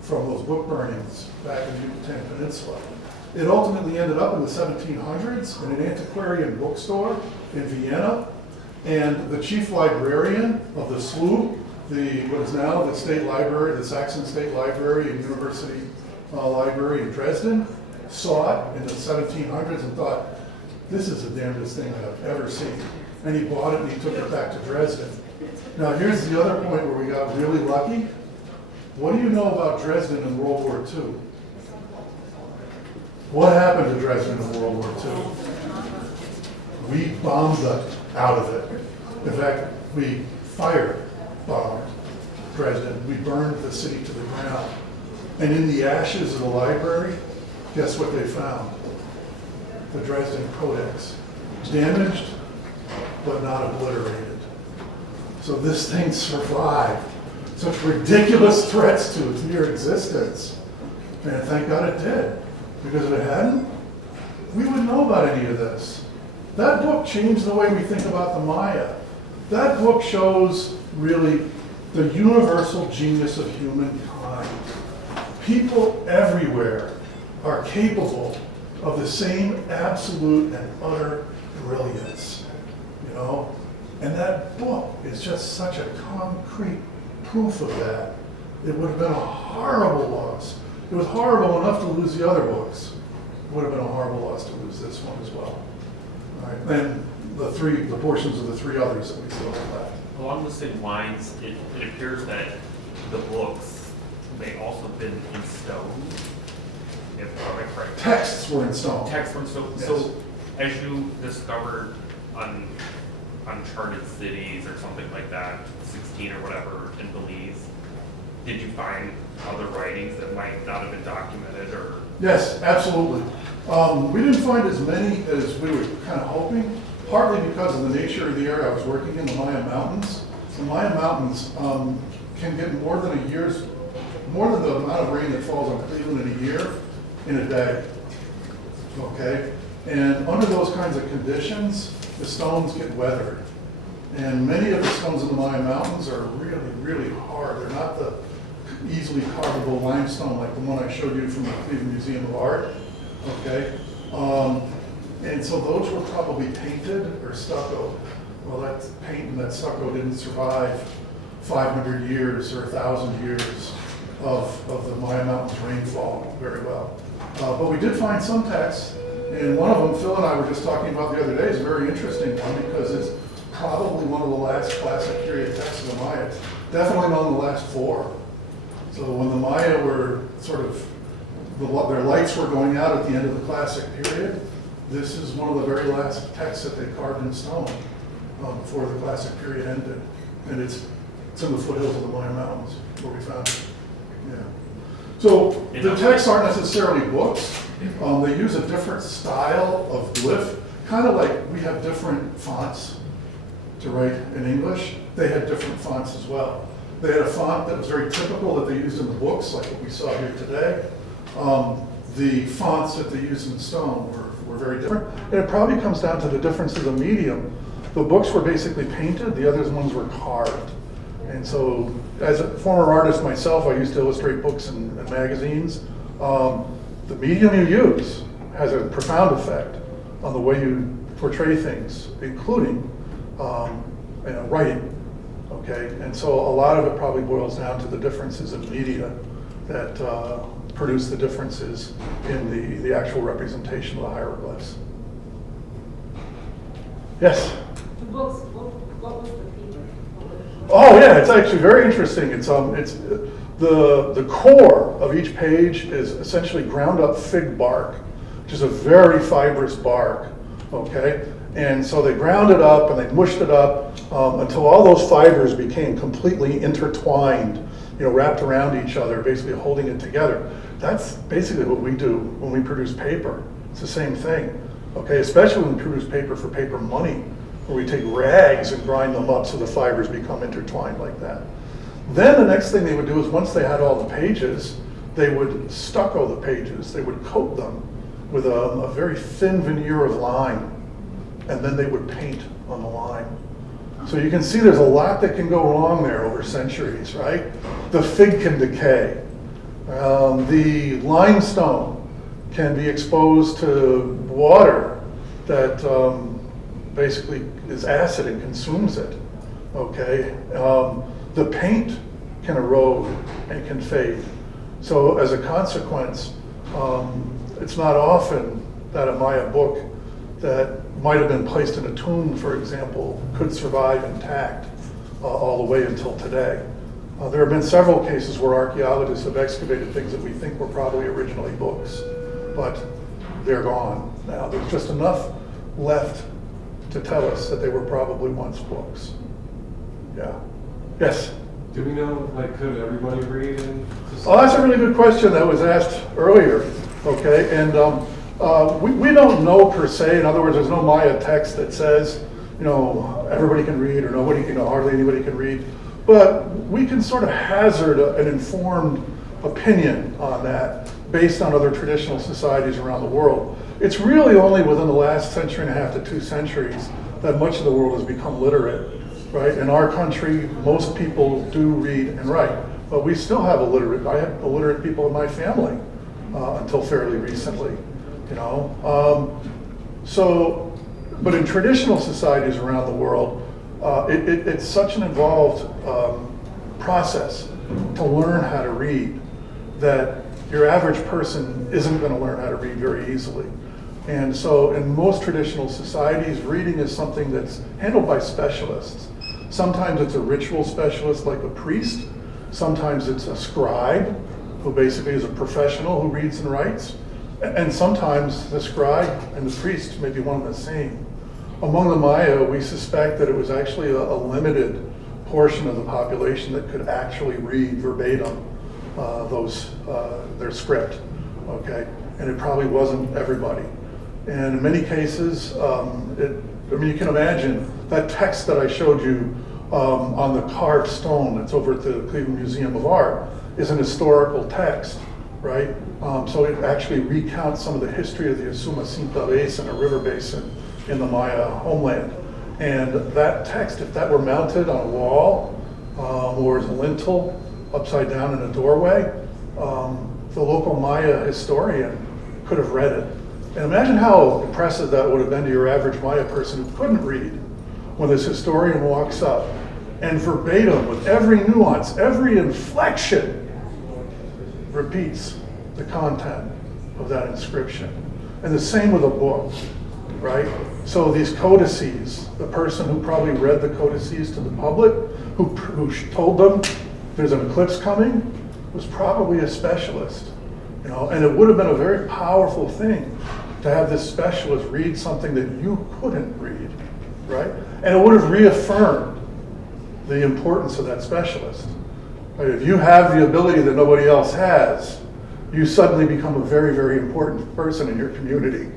from those book burnings back in the Yucatan Peninsula. It ultimately ended up in the 1700s in an antiquarian bookstore in Vienna, and the chief librarian of the SLU, what is now the State Library, the Saxon State Library and University Library in Dresden, saw it in the 1700s and thought, this is the damnedest thing I've ever seen. And he bought it and he took it back to Dresden. Now here's the other point where we got really lucky. What do you know about Dresden in World War II? What happened to Dresden in World War II? We bombed out of it. In fact, we bombed Dresden. We burned the city to the ground. And in the ashes of the library, guess what they found? The Dresden Codex. Damaged, but not obliterated. So this thing survived such ridiculous threats to its mere existence. And thank God it did. Because if it hadn't, we wouldn't know about any of this. That book changed the way we think about the Maya. That book shows really the universal genius of humankind. People everywhere are capable of the same absolute and utter brilliance, you know? And that book is just such a concrete proof of that. It would have been a horrible loss. It was horrible enough to lose the other books. It would have been a horrible loss to lose this one as well. All right, and the portions of the three others that we still have left. Along the same lines, it appears that the books may also have been in stone, if I'm correct. Texts were in stone. Text from stone. Yes. So as you discovered uncharted cities or something like that, 16 or whatever in Belize, did you find other writings that might not have been documented or? Yes, absolutely. We didn't find as many as we were kind of hoping, partly because of the nature of the area I was working in, the Maya Mountains. The Maya Mountains can get more than the amount of rain that falls on Cleveland in a year in a day. Okay? And under those kinds of conditions, the stones get weathered. And many of the stones in the Maya Mountains are really, really hard. They're not the easily carvable limestone like the one I showed you from the Cleveland Museum of Art. Okay? And so those were probably painted or stucco. Well, that paint and that stucco didn't survive 500 years or 1,000 years of the Maya Mountains rainfall very well. But we did find some texts, and one of them, Phil and I were just talking about the other day, is a very interesting one because it's probably one of the last classic period texts of the Maya. Definitely one of the last four. So when the Maya were sort of, their lights were going out at the end of the classic period, this is one of the very last texts that they carved in stone before the classic period ended. And it's in the foothills of the Maya Mountains where we found it. Yeah. So the texts aren't necessarily books. They use a different style of glyph, kind of like we have different fonts to write in English. They had different fonts as well. They had a font that was very typical that they used in the books, like what we saw here today. The fonts that they used in stone were very different. And it probably comes down to the differences of medium. The books were basically painted, the other ones were carved. And so, as a former artist myself, I used to illustrate books and magazines. The medium you use has a profound effect on the way you portray things, including writing. Okay, and so a lot of it probably boils down to the differences in media that produce the differences in the actual representation of the hieroglyphs. Yes? The books, what was the paper? Oh yeah, it's actually very interesting. It's the core of each page is essentially ground up fig bark, which is a very fibrous bark. Okay, and so they ground it up and they mushed it up until all those fibers became completely intertwined, wrapped around each other, basically holding it together. That's basically what we do when we produce paper. It's the same thing. Okay, especially when we produce paper for paper money, where we take rags and grind them up so the fibers become intertwined like that. Then the next thing they would do is once they had all the pages, they would stucco the pages. They would coat them with a very thin veneer of lime, and then they would paint on the lime. So you can see there's a lot that can go wrong there over centuries, right? The fig can decay. The limestone can be exposed to water that basically is acid and consumes it, okay? The paint can erode and can fade. So as a consequence, it's not often that a Maya book that might have been placed in a tomb, for example, could survive intact all the way until today. There have been several cases where archaeologists have excavated things that we think were probably originally books, but they're gone now. There's just enough left to tell us that they were probably once books. Yeah. Yes? Do we know, like, could everybody read in society? Oh, that's a really good question that was asked earlier, okay? And we don't know per se. In other words, there's no Maya text that says, you know, everybody can read or nobody, you know, hardly anybody can read. But we can sort of hazard an informed opinion on that based on other traditional societies around the world. It's really only within the last century and a half to 2 centuries that much of the world has become literate, right? In our country, most people do read and write, but we still have I have illiterate people in my family until fairly recently, you know? But in traditional societies around the world, it's such an involved process to learn how to read that your average person isn't going to learn how to read very easily. And so in most traditional societies, reading is something that's handled by specialists. Sometimes it's a ritual specialist like a priest. Sometimes it's a scribe, who basically is a professional who reads and writes. And sometimes the scribe and the priest may be one and the same. Among the Maya, we suspect that it was actually a limited portion of the population that could actually read verbatim their script, okay? And it probably wasn't everybody. And in many cases, you can imagine that text that I showed you on the carved stone that's over at the Cleveland Museum of Art is an historical text, right? So it actually recounts some of the history of the Usumacinta Basin, a river basin in the Maya homeland. And that text, if that were mounted on a wall or as a lintel upside down in a doorway, the local Maya historian could have read it. And imagine how impressive that would have been to your average Maya person who couldn't read when this historian walks up and verbatim, with every nuance, every inflection, repeats the content of that inscription. And the same with a book, right? So these codices, the person who probably read the codices to the public, who told them there's an eclipse coming, was probably a specialist, you know, and it would have been a very powerful thing to have this specialist read something that you couldn't read, right? And it would have reaffirmed the importance of that specialist. Right? If you have the ability that nobody else has, you suddenly become a very, very important person in your community,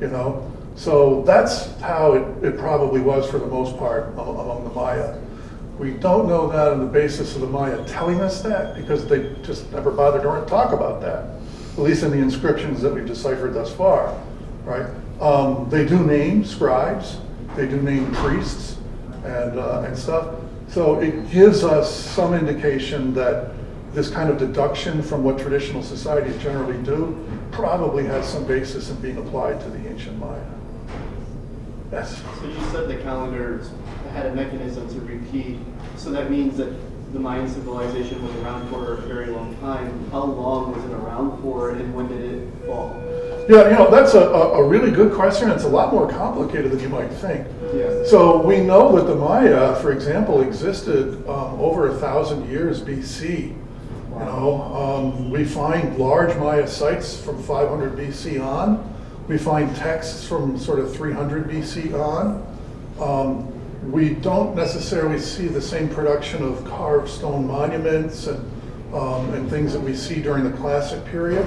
you know? So that's how it probably was for the most part among the Maya. We don't know that on the basis of the Maya telling us that, because they just never bothered to talk about that, at least in the inscriptions that we've deciphered thus far, right? They do name scribes, they do name priests and stuff. So it gives us some indication that this kind of deduction from what traditional societies generally do probably has some basis in being applied to the ancient Maya. Yes? So you said the calendars had a mechanism to repeat, so that means that the Mayan civilization was around for a very long time. How long was it around for, and when did it fall? Yeah, you know, that's a really good question. It's a lot more complicated than you might think. Yes. So we know that the Maya, for example, existed over 1,000 years BC. Wow. You know, we find large Maya sites from 500 BC on. We find texts from sort of 300 BC on. We don't necessarily see the same production of carved stone monuments and things that we see during the Classic period,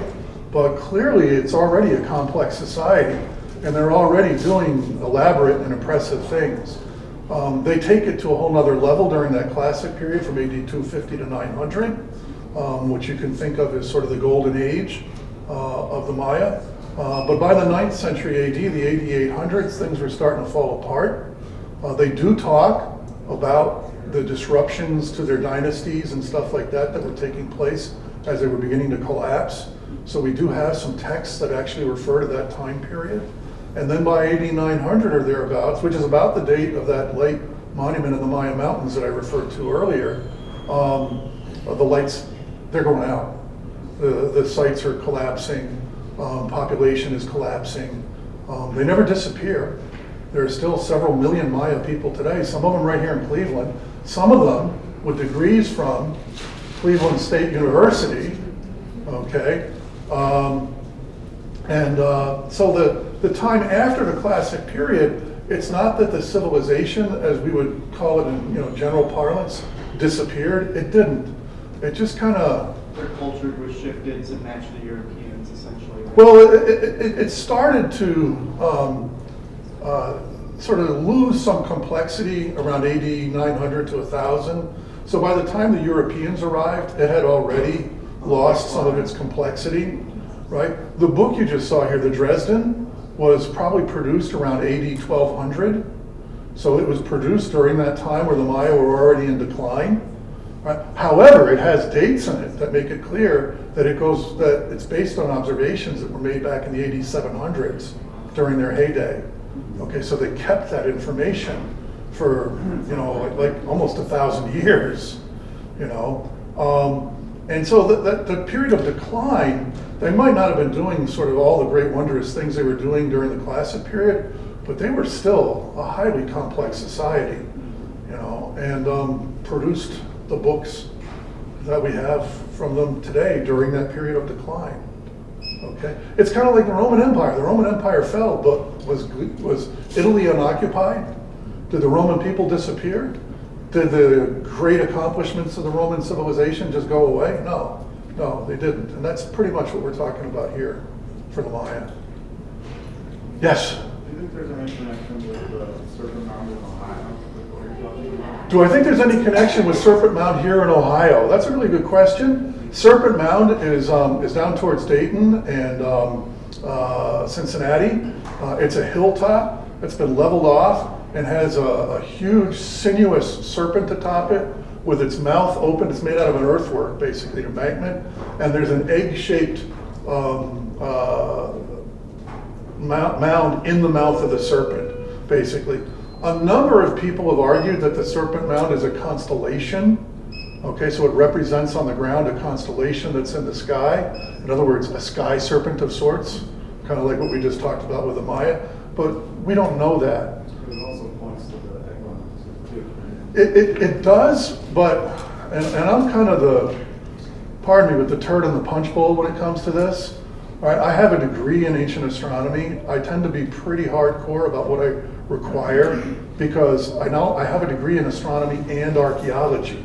but clearly it's already a complex society, and they're already doing elaborate and impressive things. They take it to a whole nother level during that Classic period from AD 250 to 900, which you can think of as sort of the golden age of the Maya. But by the 9th century AD, the AD 800s, things were starting to fall apart. They do talk about the disruptions to their dynasties and stuff like that that were taking place as they were beginning to collapse. So we do have some texts that actually refer to that time period. And then by AD 900 or thereabouts, which is about the date of that late monument in the Maya Mountains that I referred to earlier, the lights, they're going out. The sites are collapsing, population is collapsing. They never disappear. There are still several million Maya people today, some of them right here in Cleveland, some of them with degrees from Cleveland State University, okay? So the time after the Classic period it's not that the civilization, as we would call it in general parlance, disappeared. It didn't. It just kind of, Their culture was shifted to match the Europeans, essentially. Right? well, it started to sort of lose some complexity around AD 900 to 1000. So by the time the Europeans arrived, it had already lost some of its complexity, right? The book you just saw here, the Dresden, was probably produced around AD 1200. So it was produced during that time where the Maya were already in decline. Right? However, it has dates in it that make it clear that it's based on observations that were made back in the AD 700s during their heyday. Okay, so they kept that information for like almost 1,000 years, and so the period of decline, they might not have been doing sort of all the great wondrous things they were doing during the Classic period, but they were still a highly complex society, and produced the books that we have from them today during that period of decline. Okay, it's kind of like the Roman Empire. The Roman Empire fell, but was Italy unoccupied? Did the Roman people disappear? Did the great accomplishments of the Roman civilization just go away? No, they didn't. And that's pretty much what we're talking about here for the Maya. Yes? Do you think there's any connection with the Serpent Mound in Ohio? With what you're talking about? Do I think there's any connection with Serpent Mound here in Ohio? That's a really good question. Serpent Mound is down towards Dayton and Cincinnati. It's a hilltop that's been leveled off and has a huge sinuous serpent atop it with its mouth open. It's made out of an earthwork, basically, an embankment. And there's an egg-shaped mound in the mouth of the serpent, basically. A number of people have argued that the Serpent Mound is a constellation. Okay, so it represents on the ground a constellation that's in the sky. In other words, a sky serpent of sorts, kind of like what we just talked about with the Maya. But we don't know that. It also points to the equinoxes too. It does, but, and I'm kind of pardon me, with the turd in the punch bowl when it comes to this. All right, I have a degree in ancient astronomy. I tend to be pretty hardcore about what I require because I know I have a degree in astronomy and archaeology.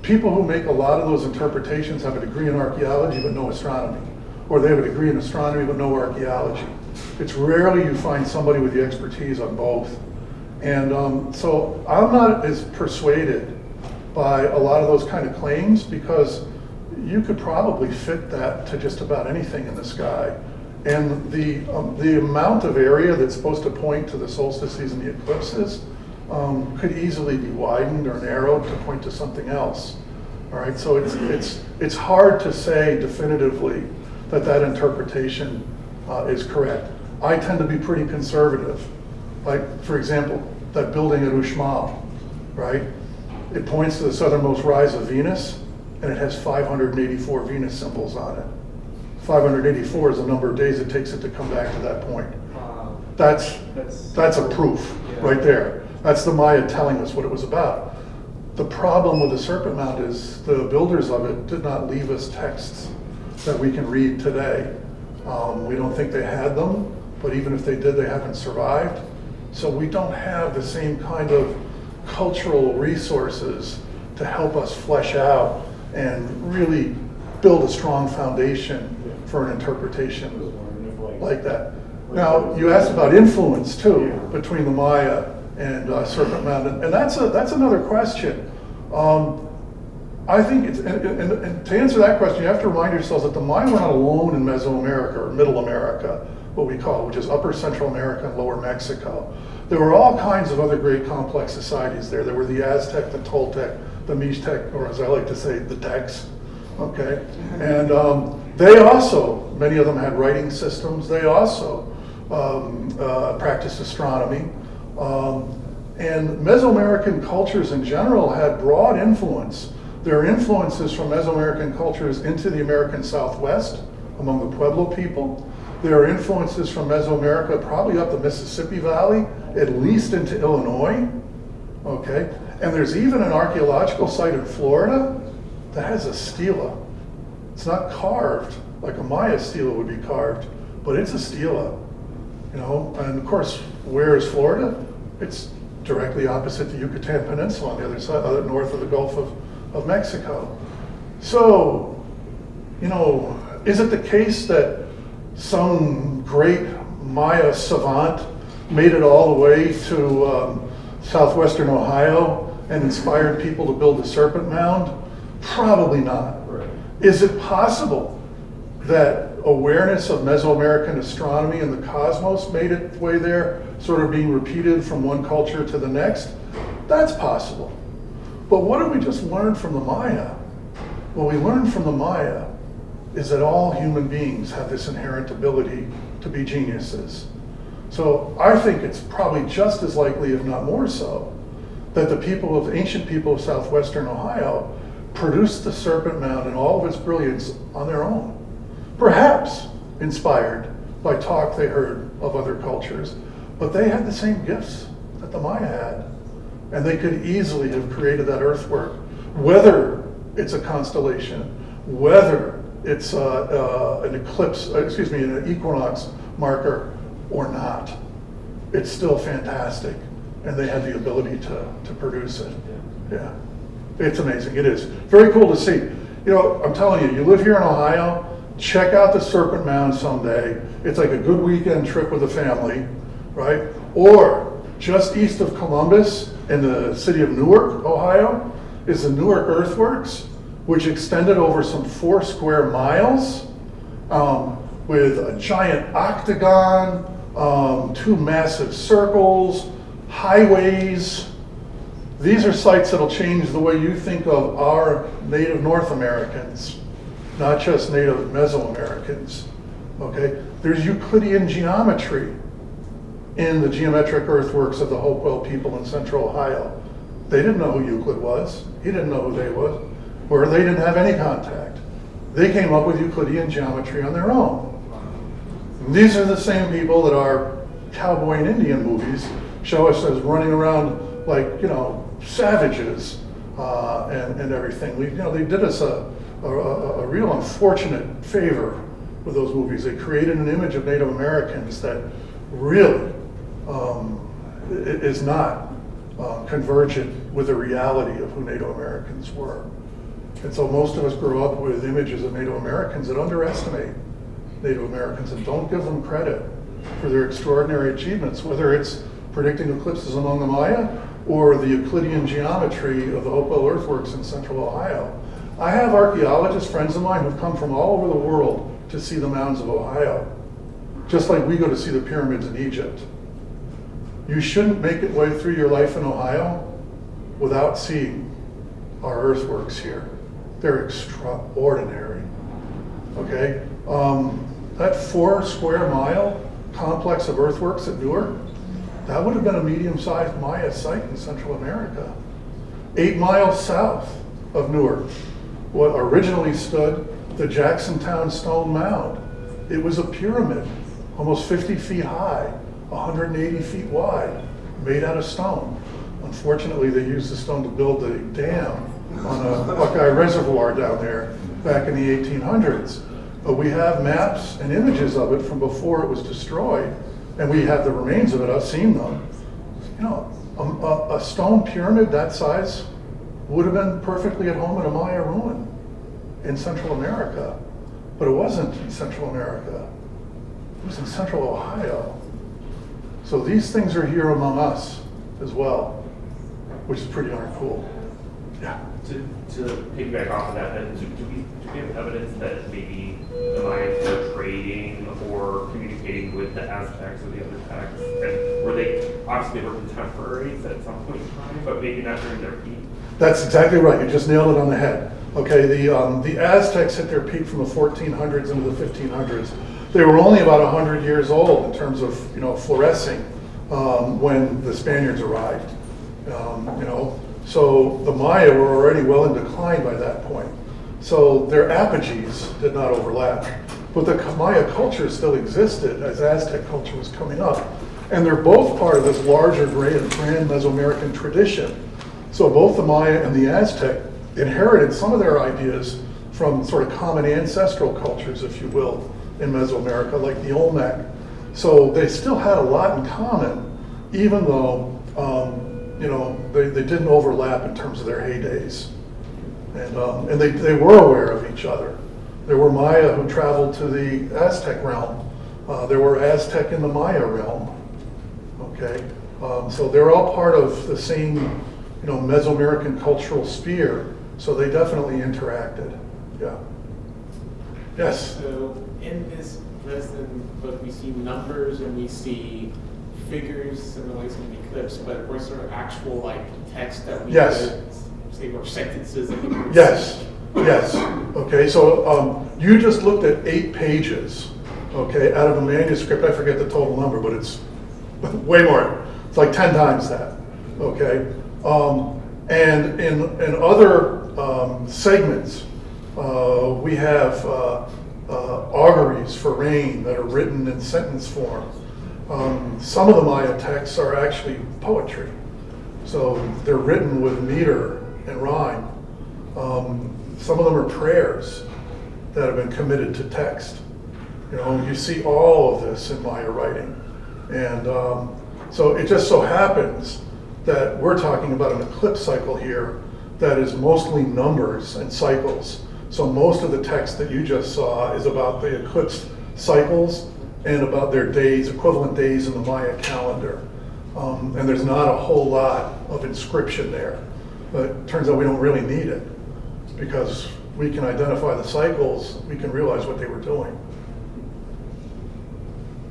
People who make a lot of those interpretations have a degree in archaeology but no astronomy, or they have a degree in astronomy but no archaeology. It's rarely you find somebody with the expertise on both. And so I'm not as persuaded by a lot of those kind of claims because you could probably fit that to just about anything in the sky. And the amount of area that's supposed to point to the solstices and the eclipses could easily be widened or narrowed to point to something else. All right, so it's hard to say definitively that interpretation is correct. I tend to be pretty conservative. Like, for example, that building at Uxmal, right? It points to the southernmost rise of Venus, and it has 584 Venus symbols on it. 584 is the number of days it takes it to come back to that point. That's a proof right there. That's the Maya telling us what it was about. The problem with the Serpent Mound is the builders of it did not leave us texts that we can read today. We don't think they had them, but even if they did, they haven't survived. So we don't have the same kind of cultural resources to help us flesh out and really build a strong foundation for an interpretation like that. Now, you asked about influence too between the Maya and Serpent Mound, and that's another question. I think it's, and to answer that question, you have to remind yourselves that the Maya were not alone in Mesoamerica or Middle America, what we call, which is Upper Central America and Lower Mexico. There were all kinds of other great complex societies there. There were the Aztec, the Toltec, the Mixtec, or as I like to say, the Tex. Okay, and they also, many of them had writing systems. They also practiced astronomy. And Mesoamerican cultures in general had broad influence. There are influences from Mesoamerican cultures into the American Southwest among the Pueblo people. There are influences from Mesoamerica probably up the Mississippi Valley, at least into Illinois. Okay, and there's even an archaeological site in Florida that has a stela. It's not carved like a Maya stela would be carved, but it's a stela. And of course, where is Florida? It's directly opposite the Yucatan Peninsula on the other side, north of the Gulf of Mexico. So, is it the case that some great Maya savant made it all the way to southwestern Ohio and inspired people to build the Serpent Mound? Probably not. Right. Is it possible that awareness of Mesoamerican astronomy and the cosmos made its way there, sort of being repeated from one culture to the next? That's possible. But what did we just learn from the Maya? What we learned from the Maya is that all human beings have this inherent ability to be geniuses. So I think it's probably just as likely, if not more so, that the ancient people of southwestern Ohio produced the Serpent Mound in all of its brilliance on their own. Perhaps inspired by talk they heard of other cultures, but they had the same gifts that the Maya had. And they could easily have created that earthwork, whether it's a constellation, whether it's an eclipse, an equinox marker or not. It's still fantastic, and they had the ability to produce it. Yeah, it's amazing, it is. Very cool to see. I'm telling you, you live here in Ohio, check out the Serpent Mound someday. It's like a good weekend trip with the family, right? Or just east of Columbus in the city of Newark, Ohio, is the Newark Earthworks, which extended over some 4 square miles with a giant octagon, 2 massive circles, highways. These are sites that'll change the way you think of our native North Americans, not just native Mesoamericans, okay? There's Euclidean geometry in the geometric earthworks of the Hopewell people in central Ohio. They didn't know who Euclid was. He didn't know who they was, or they didn't have any contact. They came up with Euclidean geometry on their own. And these are the same people that our cowboy and Indian movies show us as running around like, savages and everything. They did us a real unfortunate favor with those movies. They created an image of Native Americans that really is not convergent with the reality of who Native Americans were. And so most of us grow up with images of Native Americans that underestimate Native Americans and don't give them credit for their extraordinary achievements, whether it's predicting eclipses among the Maya or the Euclidean geometry of the Hopewell Earthworks in central Ohio. I have archaeologists, friends of mine, who've come from all over the world to see the mounds of Ohio, just like we go to see the pyramids in Egypt. You shouldn't make it way through your life in Ohio without seeing our earthworks here. They're extraordinary, okay? That 4 square mile complex of earthworks at Newark, that would have been a medium-sized Maya site in Central America. 8 miles south of Newark, what originally stood the Jacksontown Stone Mound. It was a pyramid, almost 50 feet high, 180 feet wide, made out of stone. Unfortunately, they used the stone to build the dam on a Buckeye Reservoir down there back in the 1800s. But we have maps and images of it from before it was destroyed, and we have the remains of it. I've seen them. A stone pyramid that size would have been perfectly at home in a Maya ruin in Central America, but it wasn't in Central America. It was in Central Ohio. So these things are here among us as well, which is pretty darn cool. Yeah. To piggyback off of that, then, do we have evidence that maybe the Mayans were trading or communicating with the Aztecs or the other texts? And were they, obviously they were contemporaries at some point in time, but maybe not during their peak? That's exactly right. You just nailed it on the head. Okay, the Aztecs hit their peak from the 1400s into the 1500s. They were only about 100 years old in terms of flourishing when the Spaniards arrived. So the Maya were already well in decline by that point. So their apogees did not overlap. But the Maya culture still existed as Aztec culture was coming up. And they're both part of this larger grand Mesoamerican tradition. So both the Maya and the Aztec inherited some of their ideas from sort of common ancestral cultures, if you will, in Mesoamerica, like the Olmec So they still had a lot in common, even though, they didn't overlap in terms of their heydays. And they were aware of each other. There were Maya who traveled to the Aztec realm. There were Aztec in the Maya realm. Okay, so they're all part of the same, Mesoamerican cultural sphere. So they definitely interacted. Yeah. Yes. So in this lesson book, we see numbers and we see figures similarly to the eclipse, but were sort of actual text that we Yes. could say were sentences that we could Yes. Yes. Okay. So you just looked at 8 pages. Okay, out of a manuscript. I forget the total number, but it's way more. It's like 10 times that. Okay. And in other segments, we have auguries for rain that are written in sentence form. Some of the Maya texts are actually poetry. So they're written with meter and rhyme. Some of them are prayers that have been committed to text. You see all of this in Maya writing. And so it just so happens that we're talking about an eclipse cycle here that is mostly numbers and cycles. So most of the text that you just saw is about the eclipse cycles and about their days, equivalent days in the Maya calendar. And there's not a whole lot of inscription there. But it turns out we don't really need it because we can identify the cycles, we can realize what they were doing.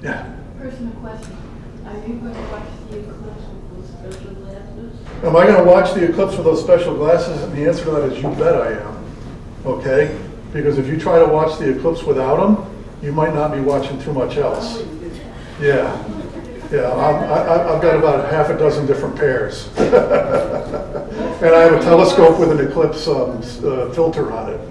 Yeah. Personal question. Are you going to watch the eclipse with those special glasses? Am I going to watch the eclipse with those special glasses? And the answer to that is you bet I am. Okay? Because if you try to watch the eclipse without them, you might not be watching too much else. Yeah. Yeah, I've got about half a dozen different pairs. And I have a telescope with an eclipse filter on it.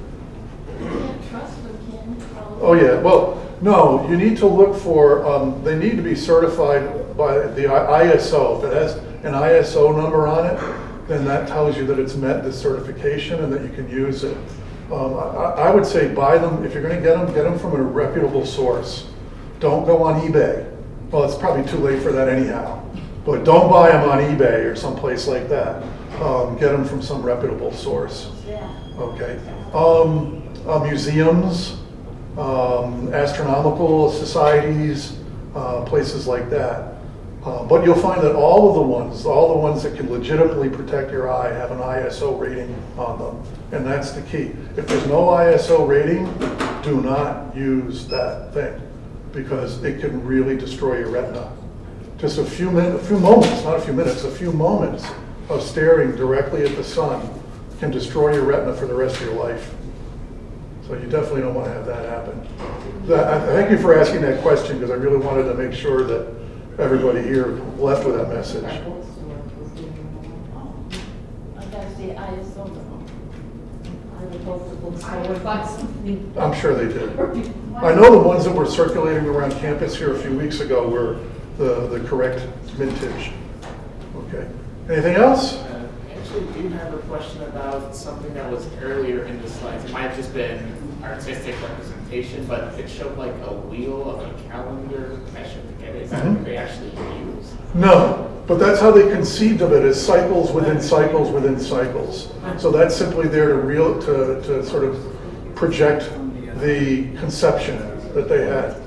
You can't trust them, can you? Oh yeah, well, no, you need to look for, they need to be certified by the ISO. If it has an ISO number on it, then that tells you that it's met the certification and that you can use it. I would say buy them, if you're going to get them from a reputable source. Don't go on eBay. Well, it's probably too late for that anyhow. But don't buy them on eBay or someplace like that. Get them from some reputable source. Okay. Museums, astronomical societies, places like that. But you'll find that all the ones that can legitimately protect your eye have an ISO rating on them. And that's the key. If there's no ISO rating, do not use that thing because it can really destroy your retina. Just a few moments, not a few minutes, a few moments of staring directly at the sun can destroy your retina for the rest of your life. So you definitely don't want to have that happen. Thank you for asking that question because I really wanted to make sure that everybody here left with that message. I gotta say ISO number. I would hope the books would buy something. I'm sure they did. I know the ones that were circulating around campus here a few weeks ago were the correct vintage. Okay. Anything else? I actually do have a question about something that was earlier in the slides. It might have just been artistic representation, but it showed like a wheel of a calendar measured together. Is that what they actually used? No, but that's how they conceived of it, as cycles within cycles within cycles. So that's simply there to sort of project the conception that they had.